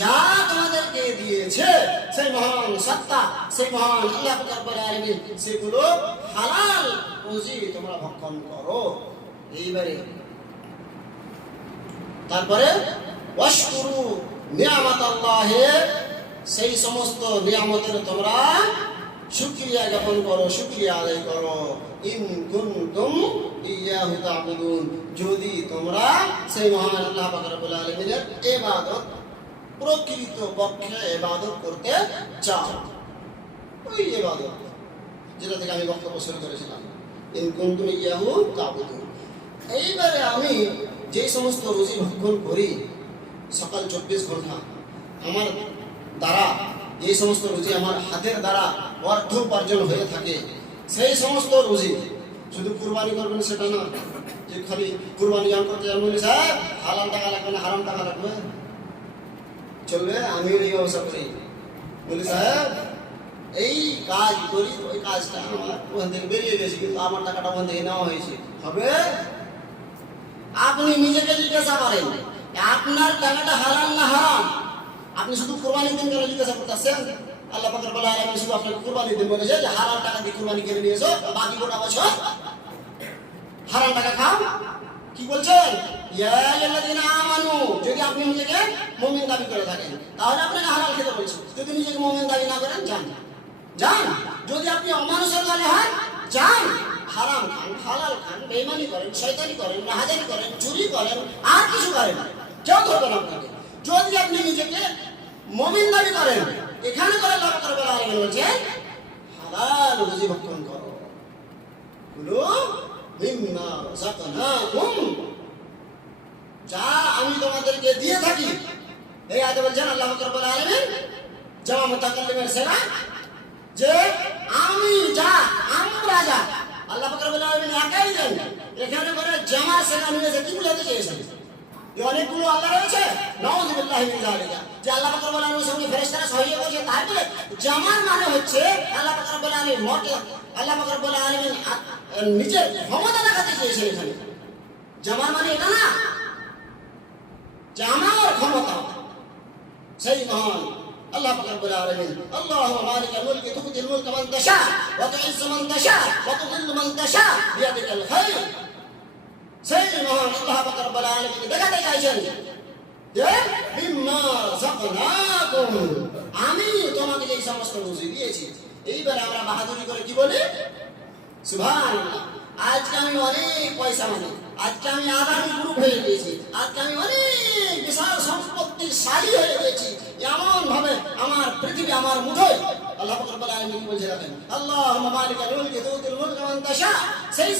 যা তোমাদেরকে দিয়েছে সেই মহান সত্তা, সেই মহান আল্লাহ পাক রব্বুল আলামিন, সেগুলো হালাল রুজি তোমরা ভক্ষণ করো। এইবারে তারপরে ওয়াশকুরু নিয়ামাতাল্লাহি, সেই সমস্ত নিয়ামতের তোমরা শুকরিয়া জ্ঞাপন করো, শুকরিয়া আদায় করো। ইন কুনতুম ইয়াহু তা'বুদুন, যদি তোমরা সেই মহান আল্লাহ পাক রব্বুল আলামিনের ইবাদত, প্রকৃত পক্ষে ইবাদত করতে চাও। ওই ইবাদত যেটা থেকে আমি বক্তব্য শুরু করেছিলাম, ইন কুনতুম ইয়াহু তা'বুদুন। এইবারে আমি যে সমস্ত রুজি ভক্ষণ করি সকাল 24 ঘন্টা আমার দ্বারা, এই সমস্ত রুজি আমার হাতের দ্বারা অর্থ উপার্জন হয়ে থাকে, সেই সমস্ত রুজি শুধু কুরবানি করবেন সেটা না, যে খালি কুরবানি করতে যান বলে সাহেব হালাল টাকা লাগবে না হারাম টাকা লাগবে, চলবে? আমিও এই ব্যবসা করি, বলি সাহেব এই কাজ করি, ওই কাজটা আমার ওখান থেকে বেরিয়ে গেছে, কিন্তু আমার টাকাটা ওখান থেকে নেওয়া হয়েছে, হবে? আপনি নিজেকে জিজ্ঞাসা করেন আপনার টাকাটা হালাল না হারাম? আপনি শুধু কুরবানির দিন কেন জিজ্ঞাসা করতেছেন? আল্লাহ পাক রব্বুল আলামিন শুধু আপনাকে কুরবানির দিন বলেছে যে হালাল টাকা দিয়ে কুরবানি করে নিয়েছো, বাকি গোটা বছর হারাম টাকা খাও। কি বলছেন? ইয়া আইয়ুহাল্লাযীনা আমানু, যদি আপনি নিজেকে মুমিন দাবি করে থাকেন তাহলে আপনাকে হালাল খেতে বলছি। যদি নিজেকে মুমিন দাবি না করেন যান, যান। যদি আপনি অমানুষের দলে হন যান, হারাম খান, হালাল খান, বেঈমানি করেন, শয়তানি করেন, রাহাজানি করেন, চুরি করেন, আর কিছু করেন, কেউ ধরবে না আপনাকে। যদি আপনি নিজেকে মুমিন দাবি করেন, এখানে করে আল্লাহ পাক রব্বুল আলামিন বলেছেন হালাল রুজি ভক্ষণ করো, কুলু মিম্মা রাযাকনাকুম, যা আমি তোমাদেরকে দিয়ে থাকি। এই আয়াতে বলছেন আল্লাহ পাক রব্বুল আলামিন জামা মুতাকাল্লিমের সেরা, যে আমি যা, আমরা যা, আল্লাহ পাক রব্বুল আলামিন একাই দেন। এখানে করে জামা সেরা নিয়েছে, কি বুঝাতে চেয়েছেন? অনেকগুলো আল্লাহ রয়েছে, নাউযুবিল্লাহি মিন যালিকা, যে আল্লাহ পাক রব্বুল আলামিনের সঙ্গে ফেরেশতারা সহযোগিতা করছে, তাই বলে জামার মানে হচ্ছে আল্লাহ পাক রব্বুল আলামিন মর্যাদা, আল্লাহ পাক রব্বুল আলামিন নিজের ক্ষমতা দেখাতে চেয়েছেন। এখানে জামার মানে এটা না, জামার ক্ষমতা সেই মহান আল্লাহ পাক রব্বুল আলামিন। আল্লাহু মালিকাল মুলকি তুতিল মুলকা মান তাশা ওয়া তুইজ্জু মান তাশা ওয়া তুযিল্লু মান তাশা বিয়াদিকাল খায়র, সেই মহান আল্লাহ পাক রব্বুল আলামিন দেখাতে চাইছেন যে মিম্মা রাযাকনাকুম, আমি তোমাকে এই সমস্ত রুজি দিয়েছি। এইবারে আমরা বাহাদুরি করে কি বলি? সুবহানাল্লাহ, আজকে আমি অনেক পয়সা মানি, আজকে আমি আদানি গ্রুপ হয়ে গেছি, আজকে আমি অনেক বিশাল সম্পত্তিশালী হয়ে গেছি, এমন ভাবে আমার পৃথিবী আমার মুঠোয়, আল্লাহ পাক রব্বুল আলামিন বলছে দেখেন, আল্লাহুম্মা মালিকাল মুলকি তুতিল মুলকা মান তাশা। সেই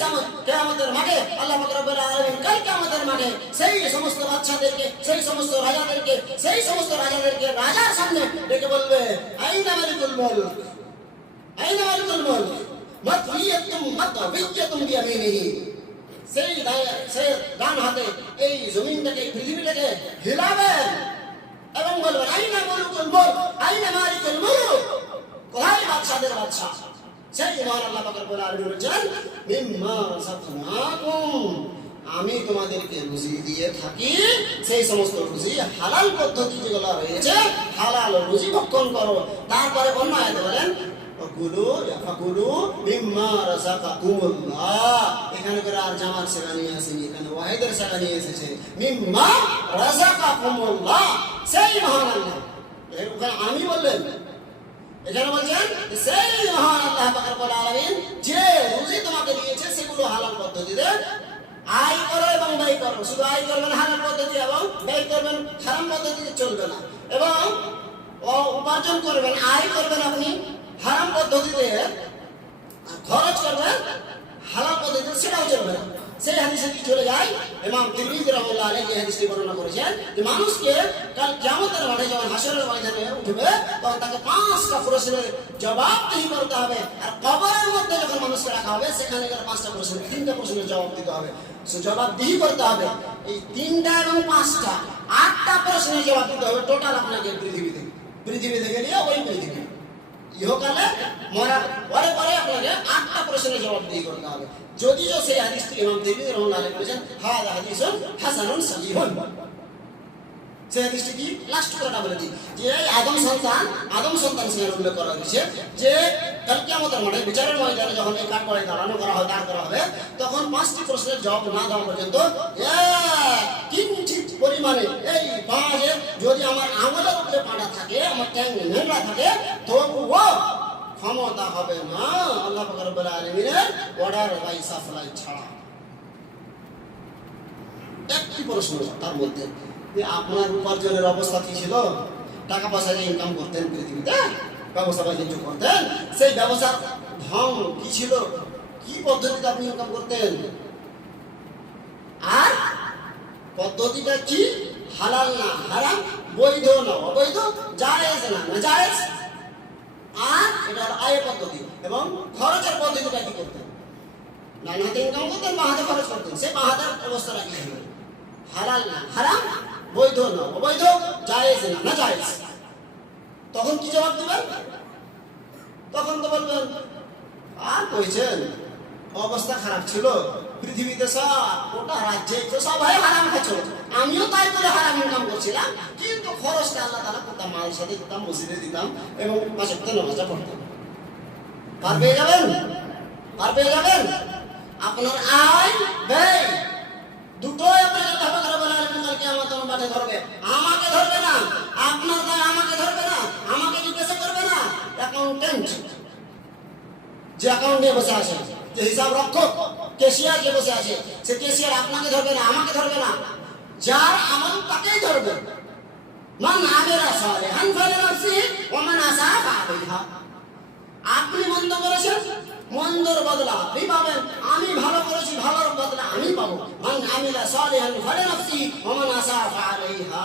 কিয়ামতের মাঠে আল্লাহ পাক রব্বুল আলামিন কাল কিয়ামতের মাঠে সেই সমস্ত বাদশাদেরকে, সেই সমস্ত রাজাদেরকে রাজার সামনে ডেকে বলবে, আইনা মালিকুল মুলক, আইনা মালিকুল মুলক, মাতওয়িয়াতুম বিয়ামিনিহি। সেই ডান হাতে এই জমিনটাকে, পৃথিবীটাকে হিলাবেন এবং বলবেন, আইনা মুলকুল মুলক, আইনা মালিকুল মুলক, কোথায় বাদশাদের বাদশা? সেই মহান আল্লাহ পাক রব্বুল আলামিন বলেছেন, মিম্মা রাযাকনাকুম, আমি তোমাদেরকে রুজি দিয়ে থাকি, সেই সমস্ত রুজি হালাল পদ্ধতি যেগুলো রয়েছে হালাল রুজি ভক্ষণ করো। তারপরে অন্য আয়াতে বলেন, ফাকুলু মিম্মা রাযাকাকুমুল্লাহ। এখানে করে আর জামার সেবা নিয়ে আসেনি, এখানে ওয়াহিদের সেবা নিয়ে এসেছে, মিম্মা রাযাকাকুমুল্লাহ, সেই মহান আল্লাহ। এখানে আমি বললেন, এখানে বলছেন সেই মহান আল্লাহ পাক রব্বুল আলামিন যে রুজি তোমাকে দিয়েছে সেগুলো হালাল পদ্ধতিতে আয় করো এবং ব্যয় করো। শুধু আয় করবেন হালাল পদ্ধতি এবং ব্যয় করবেন হারাম পদ্ধতিতে চলবে না। এবং উপার্জন করবেন, আয় করবেন আপনি হারাম পদ্ধতিতে, খরচ করবেন হালাল পদ্ধতিতে, সেটাও চলবে না। সেই হাদিসে কি চলে যায়, ইমাম তিরমিজি রাহমাতুল্লাহ আলাইহি হাদিসটি বর্ণনা করেছেন যে মানুষকে কাল কিয়ামতের মাঠে যখন হাসরের ময়দানে উঠবে তখন তাকে 5টা প্রশ্নের জবাবদিহি করতে হবে। আর কবরের মধ্যে যখন মানুষকে রাখা হবে সেখানে 5টা প্রশ্নের 3টা প্রশ্নের জবাব দিতে হবে, সে জবাবদিহি করতে হবে। এই 3টা এবং 5টা 8টা প্রশ্নের জবাব দিতে হবে টোটাল আপনাকে পৃথিবী থেকে নিয়ে ওই পৃথিবী ইহকালে মরার পরে পরে আপনাকে 8টা প্রশ্নের জবাবদিহি করতে হবে। যদিও সেই হাদিসটি ইমাম তিরমিজি রাহমাতুল্লাহ আলাইহি বলেছেন হাযা হাদিসুন হাসানুন সহিহুন। সেই হাদিসটি কি লাস্ট কথাটা বলে দিই যে আদম সন্তান সেখানে উল্লেখ করা হয়েছে যে কাল কিয়ামতের মাঠে বিচারের ময়দানে যখন এই কাঠগড়ায় দাঁড় করা হবে তখন 5টি প্রশ্নের জবাব না দেওয়া পর্যন্ত কিঞ্চিত পরিমাণে এই পাঁচে যদি আমার আঙুলের উপরে পাড়া থাকে, আমার ট্যাং নোংরা থাকে, তবুও ক্ষমতা হবে না আল্লাহ পাক রব্বুল আলামিনের অর্ডার বাই সাপ্লাই ছাড়া। একটি প্রশ্ন তার মধ্যে যে আপনার উপার্জনের অবস্থা কি ছিল, টাকা পয়সা যে ইনকাম করতেন পৃথিবীতে, ব্যবসা বাণিজ্য করতেন, সেই ব্যবসার ঢং কি ছিল, কি পদ্ধতিতে আপনি ইনকাম করতেন, আর পদ্ধতিটা কি, হালাল না হারাম, বৈধ না অবৈধ, জায়েজ না নাজায়েজ, আর এটা আয় পদ্ধতি এবং খরচের পদ্ধতিটা কি করতেন। ডান হাতে ইনকাম করতেন, বাঁ হাতে খরচ করতেন, সেই বাঁ হাতের অবস্থাটা কি ছিল, হালাল না হারাম, বৈধ না অবৈধ, জায়েজ না নাজায়েজ। তখন কি জবাব দেবেন? তখন তো বলবেন আর কইছেন অবস্থা খারাপ ছিল, পৃথিবীতে সব গোটা রাজ্যে তো সবাই হারাম খাচ্ছিল, আমিও তাই করে হারাম ইনকাম করছিলাম, কিন্তু খরচটা আল্লাহ তাআলা করতাম, মায়ের সাথে দিতাম, মসজিদে দিতাম এবং পাঁচ ওয়াক্ত নামাজটা পড়তাম। পার পেয়ে যাবেন আপনার আয় ব্যয় দুটোই আপনাকে আল্লাহ পাক রব্বুল আলামিন কাল কিয়ামতের মাঠে ধরবে। আমাকে ধরবে না, আপনার দায় আমাকে ধরবে না, আমাকে জিজ্ঞাসা করবে না। অ্যাকাউন্টেন্ট যে অ্যাকাউন্ট নিয়ে বসে আছে, যে হিসাব রক্ষক ক্যাশিয়ার যে বসে আছে, সে ক্যাশিয়ার আপনাকে ধরবে না, আমাকে ধরবে না, যার আমল তাকেই ধরবে। মান আমিলা সালিহান ফালিনাফসিহি ওয়া মান আসাআ ফাআলাইহা। আপনি মন্দ করেছেন, মন্দর বদলা আপনি পাবেন, আমি ভালো করেছি, ভালোর বদলা আমি পাবো। মান আমিলা সালিহান ফালিনাফসিহি ওয়া মান আসাআ ফাআলাইহা।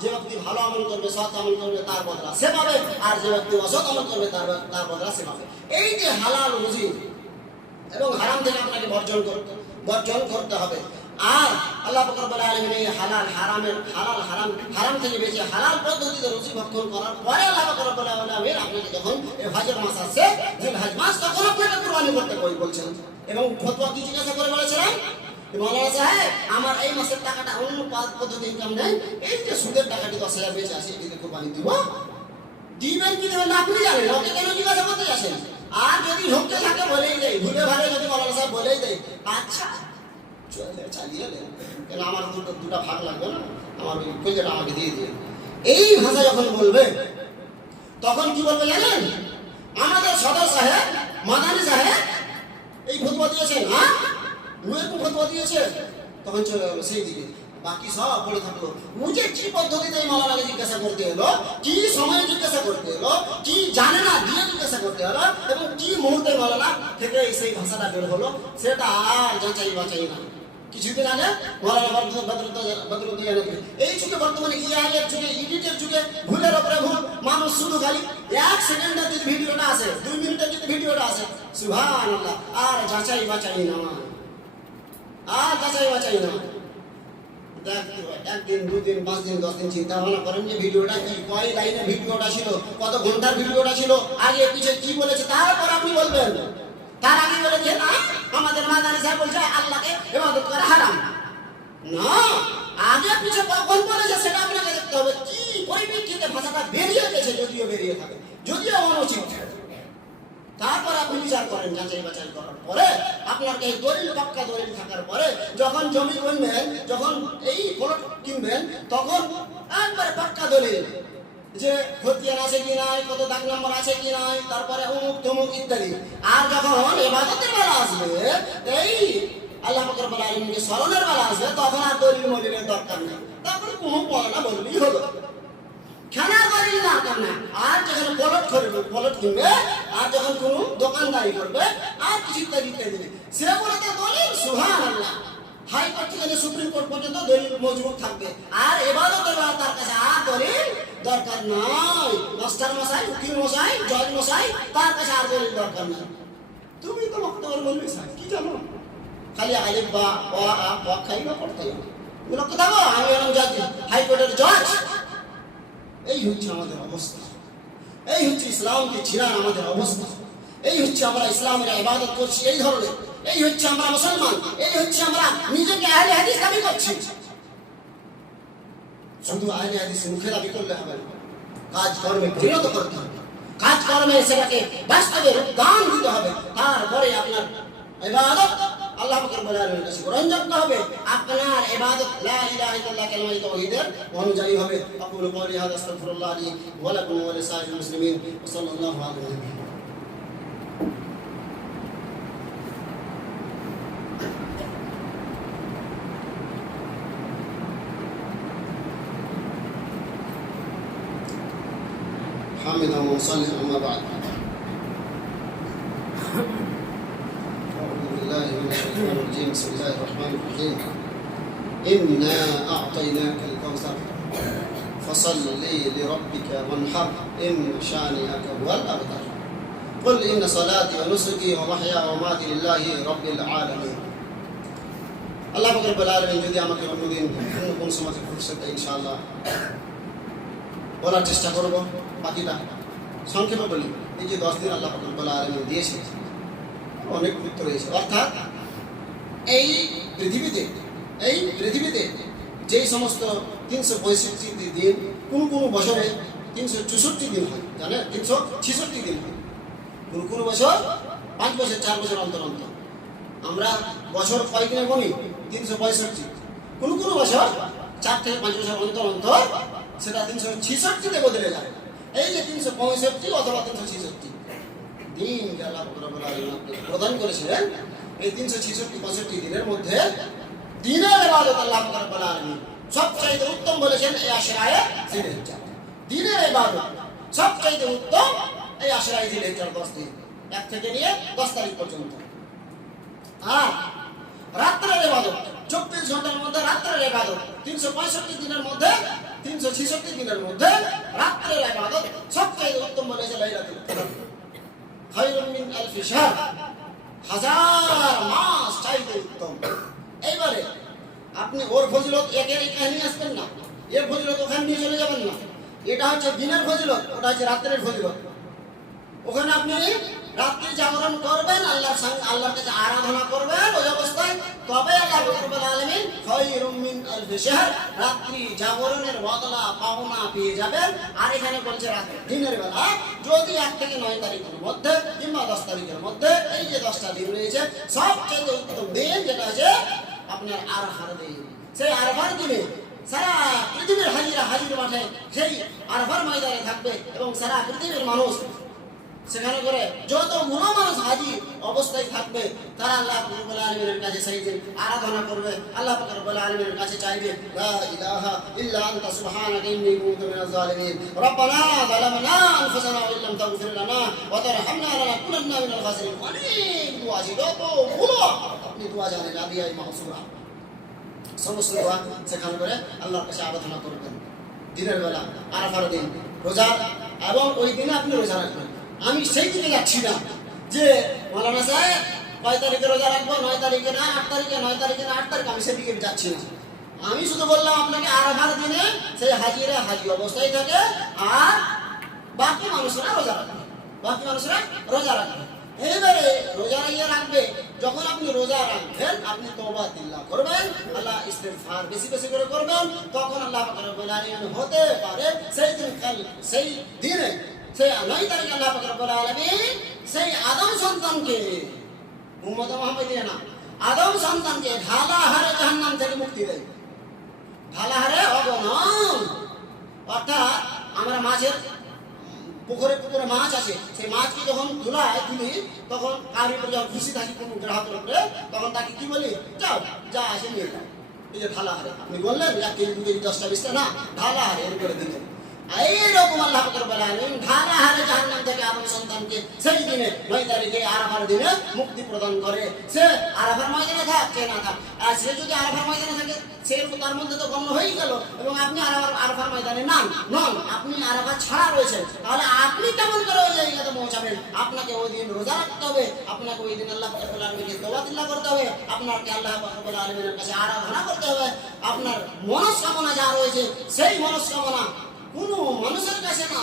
যে ব্যক্তি ভালো আমল করবে, সৎ আমল করবে, তার বদলা সে পাবে, আর যে ব্যক্তি অসৎ আমল করবে তার বদলা সে পাবে। এই যে হালাল রুজি এবং হারাম থেকে আপনাকে বর্জন করতে হবে। আর আল্লাহ পাক রব্বুল আলামিন এই হারাম থেকে বেঁচে হালাল পদ্ধতিতে রুজি ভক্ষণ করার পরে আল্লাহ পাক রব্বুল আলামিন আপনাকে যখন এই হজের মাস আসছে, জিলহজ মাস, তখন আপনাকে কুরবানি করতে বলছেন। এবং ফতোয়া কি জিজ্ঞাসা করে বলেছিলেন, মাওলানা সাহেব আমার এই মাসের টাকাটা অন্য পদ্ধতি ইনকাম নেই, এই যে সুদের টাকাটি 10,000 বেঁচে আছে, এটিকে কুরবানি দিব, দিবেন কি দেবেন না আপনি জানেন, ওকে কেন জিজ্ঞাসা করতে আসেন? আর যদি ঢুকতে থাকে বলেই দেয়, ভুলে ভালে যদি মাওলানা সাহেব বলেই দেয়, আচ্ছা চালিয়ে দেন, কেন আমার দুটা ভাগ লাগবে না, আমার ওই কইটা আমাকে দিয়ে দিয়ে। এই ভাষা যখন বলবে তখন কি বলবে জানেন, আমাদের সদর সাহেব মাদানী সাহেব এই ফতোয়া দিয়েছেন, হ্যাঁ এরকম ফতোয়া দিয়েছে, তখন চলে গেল সেই দিকে। বাকি সব পড়ে থাকলো। মুঝে কি পদ্ধতিতে এই মৌলানাকে জিজ্ঞাসা করতে এলো, কি সময় জিজ্ঞাসা করতে এলো, কি জানে না দিয়ে জিজ্ঞাসা করতে হলো, এবং কি মুহূর্তে মৌলানা থেকে সেই ভাষাটা বের হলো, সেটা আর যাচাই বাচাই না। কিছুদিন আগে মৌলানা বদরুদ্দোজা এই যুগে, বর্তমানে ইআইয়ের যুগে, এডিটের যুগে, ভুলের ওপরে ভুল, মানুষ শুধু খালি 1 সেকেন্ডের যদি ভিডিওটা আসে, 2 মিনিটের যদি ভিডিওটা আসে, সুবহানাল্লাহ, আর যাচাই বাচাই না, আর যাচাই বাচাই না। একদিন, 2 দিন, 5 দিন, 10 দিন চিন্তা ভাবনা করেন যে ভিডিওটা কি, কয় লাইনের ভিডিওটা ছিল, কত ঘন্টার ভিডিওটা ছিল, আগে পিছে কি বলেছে, তারপর আপনি বলবেন। তার আগে বলেছে না আমাদের মাদারিসা বলছে আল্লাহকে ইবাদত করা হারাম। না, আগে পিছে কখন বলেছে সেটা আপনাকে দেখতে হবে। কি পরিপ্রেক্ষিতে ভাষাটা বেরিয়ে গেছে, যদিও বেরিয়ে থাকে, যদিও অনুচিত, তারপর আপনি বিচার করেন। যাচাই বাছাই করার পরে আপনার এই দলিল, পাক্কা দলিল থাকার পরে যখন জমি কিনবেন, যখন এই প্লট কিনবেন, তখন একবারে পাক্কা দলিল যে খতিয়ান আছে কি নাই, কত দাগ নম্বর আছে কি নাই, তারপরে অমুক তমুক ইত্যাদি। আর যখন ইবাদতের বেলা আসবে, এই আল্লাহ পাক রব্বুল আলামিনকে স্মরণের বেলা আসবে, তখন আর দলিল মলিলের দরকার নেই, তখন কোনো মৌলানা বললেই হলো, খেলার দলিল দরকার না। আর যখন প্লট কিনবে, আর যখন কোনো দোকানদারি করবে, আর কিছু ইত্যাদি ইত্যাদি, সেগুলোতে দলিল, সুবহানাল্লাহ, হাইকোর্ট থেকে সুপ্রিম কোর্ট পর্যন্ত দলিল মজবুত থাকবে। আর ইবাদতের বেলা তার কাছে আর দলিল দরকার নাই। মাস্টার মশাই, উকিল মশাই, জজ মশাই, তার কাছে আর দলিল দরকার নাই। তুমি তো বক্তব্য বলবি কি জানো, খালি আলিফ বা আ খাই বা পড়তে হবে, এগুলো কোথাও আমি এরকম জজ, হাইকোর্টের জজ। এই হচ্ছে আমাদের অবস্থা, এই হচ্ছে ইসলামকে ছিনার আমাদের অবস্থা, এই হচ্ছে আমরা ইসলামের ইবাদত করছি এই ধরনের, এই হচ্ছে আমরা মুসলমান, এই হচ্ছে আমরা নিজেকে আহলে হাদিস দাবি করছি। শুধু আহলে হাদিস মুখে দাবি করলে হবে না, কাজ কর্মে পরিণত করতে হবে, কাজ কর্মে সেটাকে বাস্তবে রূপদান দিতে হবে। তারপরে আপনার ইবাদত আল্লাহ পাক রব্বুল আলামিনের কাছে গ্রহণযোগ্য হবে, আপনার ইবাদত লা ইলাহা ইল্লাল্লাহ কালিমায়ে তাওহীদের অনুযায়ী হবে। আকুলু কওলি হাযা আস্তাগফিরুল্লাহ লি ওয়া লাকুম ওয়া লিসাইরিল মুসলিমিন ওয়া সাল্লাল্লাহু আলাইহি ওয়া حامدا ومصليا أما بعد. أعوذ بالله من الشيطان الرجيم. بسم الله الرحمن الرحيم. إنا أعطيناك الكوثر فصل لربك وانحر إن شانئك هو الأبتر. قل إن صلاتي ونسكي ومحياي ومماتي لله رب العالمين. আল্লাহ পাক রব্বুল আলামিন যদি আমাকে অন্যদিন অন্য কোন সময় ফুরসত দেয়, ইনশাআল্লাহ বলার চেষ্টা করব। বাকিটা সংক্ষেপে বলি, এই যে 10 দিন আল্লাহ পাক রব্বুল আলামিন দিয়েছে, অনেক গুরুত্ব রয়েছে। অর্থাৎ এই পৃথিবীতে যেই সমস্ত 365 দিন, কোন বছরে 364 দিন হয়, জানেন, 366 দিন হয়, কোন বছর 5 বছর 4 বছর অন্তর অন্তর। আমরা বছর কয় দিনে গণি? 365। কোন বছর 4 থেকে 5 বছর অন্তর অন্তর সেটা 366-তে বদলে যায়। এই যে 365 অথবা 366 দিন যে আল্লাহ রব্বুল আলামিন প্রদান করেছিলেন, এই 366-65 দিনের মধ্যে দিনের ইবাদত আল্লাহ রব্বুল আলামিন সবচাইতে উত্তম বলেছেন এই আশরায়ে জিলহিজ্জা। দিনের ইবাদত সবচাইতে উত্তম এই আশরায়ে জিলহিজ্জার 10 দিন, 1 থেকে নিয়ে 10 তারিখ পর্যন্ত। আর রাত্রের ইবাদত 24 ঘন্টার মধ্যে রাত্রের ইবাদত, 365 দিনের মধ্যে 366 দিনের মধ্যে রাত্রের ইবাদত সবচেয়ে উত্তম বলেছে লাইলাতুল কদর, খায়রুম মিন আলফি শাহর, 1000 মাস চাইতে উত্তম। এইবারে আপনি ওর ফজিলত একের কাহিনী আসবেন না, এর ফজিলত ওখানে নিয়ে চলে যাবেন না। এটা হচ্ছে দিনের ফজিলত, ওটা হচ্ছে রাত্রের ফজিলত। ওখানে আপনি রাত্রি জাগরণ করবেন, আল্লাহর কাছে আরাধনা করবেন ওই অবস্থায়, তবে আল্লাহ রাব্বুল আলামিন খায়রুম মিন আলফি শাহর, রাত্রি জাগরণের বদলা পাওনা পেয়ে যাবেন। আর এখানে বলছে রাতে, দিনের বেলা যদি 1 থেকে 9 তারিখের মধ্যে কিংবা 10 তারিখের মধ্যে, এই যে 10টা দিন রয়েছে, সবচেয়ে উত্তম দিন যেটা হচ্ছে আপনার আরাফার দিন। সেই আরাফার দিনে সারা পৃথিবীর হাজির মাঠে সেই আরাফার ময়দানে থাকবে এবং সারা পৃথিবীর মানুষ সেখানে করে যতগুলো মানুষ হাজি অবস্থায় থাকবে তারা আল্লাহ রাব্বুল আলামিনের কাছে সেই দিন আরাধনা করবে, আল্লাহ রাব্বুল আলামিনের কাছে চাইবে লা ইলাহা ইল্লা আনতা সুবহানাকা ইন্নী কুনতু মিনাজ জালিমিন রব্বানা যালামনা আনফুসানা ওয়া ইল্লাম তাগফির লানা ওয়া তারহামনা লানাকুনান্না মিনাল খাসিরিন। অনেক দোয়া ছিল, কতগুলো আপনি দোয়া জানেন, আদিয়াই মাহসুরা সমস্ত দোয়া সেখানে করে আল্লাহর কাছে আরাধনা করবেন। দিনের বেলা আরাফার দিন রোজা, এবং ওই দিনে আপনি রোজা রাখবেন। আমি সেই দিকে যাচ্ছি না যে মৌলানা সাহেব 9 তারিখে রোজা রাখবো, 9 তারিখে না 8 তারিখে, 9 তারিখে না 8 তারিখে, আমি সেদিকে যাচ্ছি না। আমি শুধু বললাম আপনাকে আরাফার দিনে সেই হাজিরা হাজি অবস্থায় থাকে, আর বাকি মানুষরা রোজা রাখবে, বাকি মানুষরা রোজা রাখবে। এবারে রোজা রাখবে, যখন আপনি রোজা রাখবেন আপনি তওবা তিল্লাহ করবেন, আল্লাহ ইস্তিগফার বেশি বেশি করে করবেন, তখন আল্লাহ পাক রব্বুল আলামিন হতে পারে সেই দিন সেই দিনে সেই 9 তারিখে আল্লাহ পাক রব্বুল আলামিন সেই আদম সন্তানকে, উম্মত মুহাম্মাদিয়া না, আদম সন্তানকে ঢালাহারে জাহান্নাম থেকে মুক্তি দেয়। ঢালাহারে অগণন, অর্থাৎ আমরা মাছের পুকুরে মাছ আছে, সেই মাছকে যখন তুলি তখন কার উপরে যখন খুশি থাকি কোনো গ্রাহকের উপরে, তখন তাকে কি বলি, যাও যা আসে নিয়ে যাও। এই যে ঢালাহারে আপনি বললেন 1 কেজি 2 কেজি 10টা 20টা না, ঢালাহারে এর করে দিলেন। এইরকম আল্লাহ পাক রব্বুল আলামিন ঢালাহারে জাহান্নাম থেকে আদম সন্তানকে সেই দিনে 9 তারিখে আরাফার দিনে মুক্তি প্রদান করে। সে আরাফার ময়দানে থাক কে না থাক, আর সে যদি আরাফার ময়দানে থাকে সে তার মধ্যে তো গণ্য হয়েই গেল, এবং আপনি আরাফার ময়দানে নন, আপনি আরাফা ছাড়া রয়েছেন, তাহলে আপনি কেমন করে ওই জায়গাতে পৌঁছাবেন? আপনাকে ওই দিন রোজা রাখতে হবে, আপনাকে ওই দিন আল্লাহ পাক রব্বুল আলামিনকে তওবা তিল্লাহ করতে হবে, আপনাকে আল্লাহ পাক রব্বুল আলামিনের কাছে আরাধনা করতে হবে। আপনার মনস্কামনা যা রয়েছে সেই মনস্কামনা কোনো মানুষের কাছে না,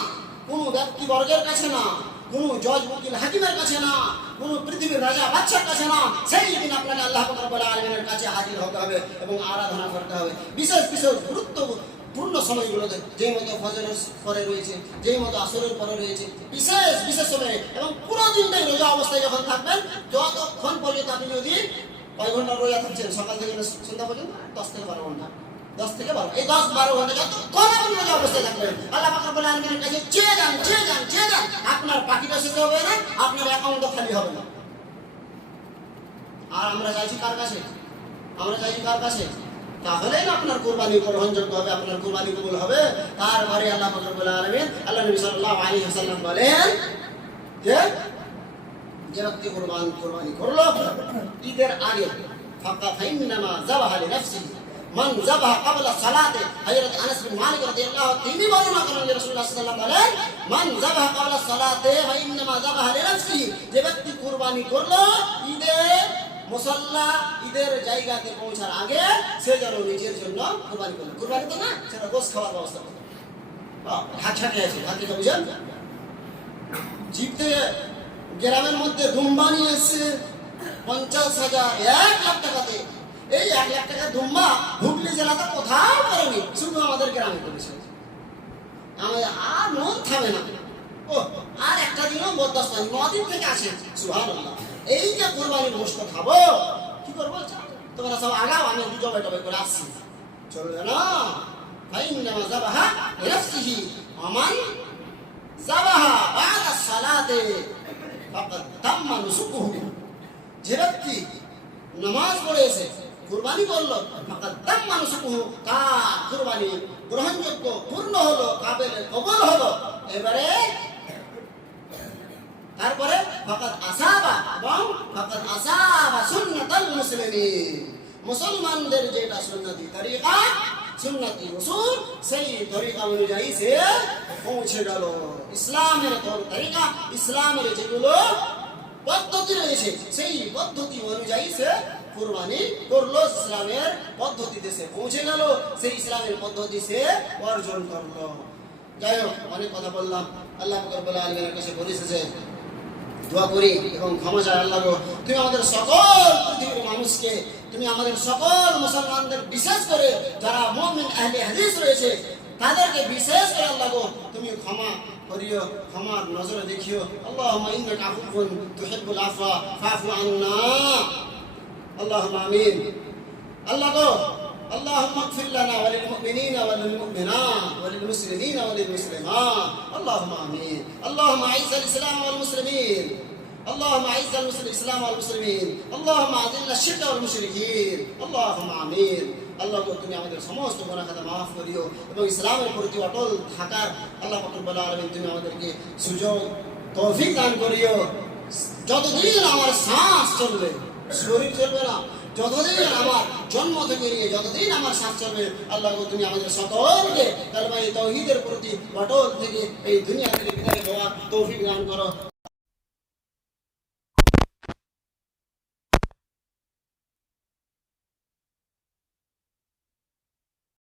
কোনো ব্যক্তিবর্গের কাছে না, কোনো জজ উকিল হাকিমের কাছে না, কোনো পৃথিবীর রাজা বাদশার কাছে না, সেই দিন আপনাকে আল্লাহ পাক রব্বুল আলামিনের কাছে হাজির হতে হবে এবং আরাধনা করতে হবে। বিশেষ বিশেষ গুরুত্বপূর্ণ সময়গুলোতে, যেই মতো ফজরের পরে রয়েছে, যেই মতো আসরের পরে রয়েছে, বিশেষ বিশেষ সময়ে, এবং পুরো দিনটাই রোজা অবস্থায় যখন থাকবেন, যতক্ষণ পর্যন্ত আপনি যদি কয় ঘন্টা রোজা থাকছেন, সকাল থেকে সন্ধ্যা পর্যন্ত 10 থেকে 12 ঘন্টা, 10 থেকে 12, এই 10-12 ঘন্টা যতক্ষণ আপনি রোজা অবস্থায় থাকবেন, আল্লাহ পাক রব্বুল আলামিনের কাছে চেয়ে যান, আপনার পাখিটা শেষ হবে না, আপনার অ্যাকাউন্ট খালি হবে না। আর আমরা চাইছি কার কাছে? তাহলেই না আপনার কুরবানি গ্রহণযোগ্য হবে, আপনার কুরবানি কবুল হবে। তারপরে আল্লাহ পাক রব্বুল আলামিন, আল্লাহ নবী সাল্লাল্লাহু আলাইহি ওয়াসাল্লাম বলেন যে ব্যক্তি কুরবানি করলো ঈদের আগে, ফাইন্নামা যাবাহা লিনাফসিহি মান যাবাহা ক্বাবলা সালাতে। হযরত আনাস বিন মালিক রাদিয়াল্লাহু তিনি বর্ণনা করেন যে রাসূলুল্লাহ সাল্লাল্লাহু আলাইহি ওয়াসাল্লাম বলেন, মান যাবাহা ক্বাবলা সালাতে ফাইন্নামা যাবাহা লিনাফসিহি, যে ব্যক্তি কুরবানি করলো ঈদের জায়গাতে পৌঁছার আগে, সে যেন নিজের জন্য কুরবানি করলো। কুরবানি তো না, সেটা গোশত খাওয়ার ব্যবস্থা করলো। হাঁটে আছে বুঝেন, জিপতে গ্রামের মধ্যে দুম্বা নিয়ে এসছে 50,000 1 লাখ টাকাতে। এই 1 লাখ টাকা দুম্বা হুগলি জেলাতে কোথাও করেনি, শুধু আমাদের গ্রামে করেছে। আমাদের আর মন থামে না, আর একটা দিনও বরদাস্ত হয়, 9 দিন থেকে আসে। সুবহানাল্লাহ। এই যে কুরবানির গোশত খাবো, কি করবো? তোমরা সব আগাও, আমি জবাই করে আসছি, চলবে না। ফাইন্নামা যাবাহা লিনাফসিহি ওমান যাবাহা বা'দা সালাতে ফাকাদ তাম্মা নুসুকুহু, যে ব্যক্তি নামাজ পড়েছে কুরবানি করলো, ফাকাদ তাম্মা নুসুকুহু, তার কুরবানি গ্রহণযোগ্য, পূর্ণ হলো, কাবেলে কবুল হলো। এবারে তারপরে ফাকাদ আসাবা সুন্নাতাল মুসলিমিন, মুসলমানদের যেটা সুন্নতি তরিকা, সুন্নতি রাসূল, সেই তরিকা অনুযায়ী সে পৌঁছে গেল। ইসলামের তরিকা, ইসলামের যেগুলো পদ্ধতি রয়েছে, সেই পদ্ধতি অনুযায়ী সে কুরবানি করলো, ইসলামের পদ্ধতিতে সে পৌঁছে গেল, সেই ইসলামের পদ্ধতি সে অর্জন করলো। যাই হোক, অনেক কথা বললাম। আল্লাহ পাক রব্বুল আলামিনের কাছে পরিশেষে দোয়া করি এবং ক্ষমা চাই, আল্লাহ গো, তুমি আমাদের সকল পৃথিবীর মানুষকে, তুমি আমাদের সকল মুসলমানদের, বিশেষ করে যারা মুমিন আহলে হাদিস রয়েছে, তাদেরকে বিশেষ করে আল্লাহ গো তুমি ক্ষমা করিও, ক্ষমার নজরে দেখিও। আল্লাহুম্মা ইন্নাকা আফুউন তুহিব্বুল আফওয়া ফাফু আন্না। আল্লাহুম্মা আমিন। আল্লাহ গো, আল্লাহুম্মা ইগফির লানা ওয়া লিল মুমিনিনা ওয়াল মুমিনাত ওয়াল وللمسلمين وللمسلمات اللهم آمين اللهم أعز الإسلام والمسلمين اللهم أعز الإسلام والمسلمين اللهم أذل الشرك والمشركين اللهم آمين আল্লাহ তুমি আমাদের সমস্ত গুনাহ খাতা মাফ করিও এবং ইসলামের প্রতি অটল থাকার আল্লাহ পাক রব্বুল আলামিন তুমি আমাদেরকে সুযোগ তৌফিক দান করিও। যতদিন আমার শ্বাস চলবে, শরীর চলবে না, যতদিন আমার জন্ম থেকে নিয়ে যতদিন আমার শ্বাস চলবে, আল্লাহ তুমি আমাদের সকলকে কালেমা তাওহীদের প্রতি অটল থেকে এই দুনিয়া থেকে বিদায় দেওয়া তৌফিক দান করো।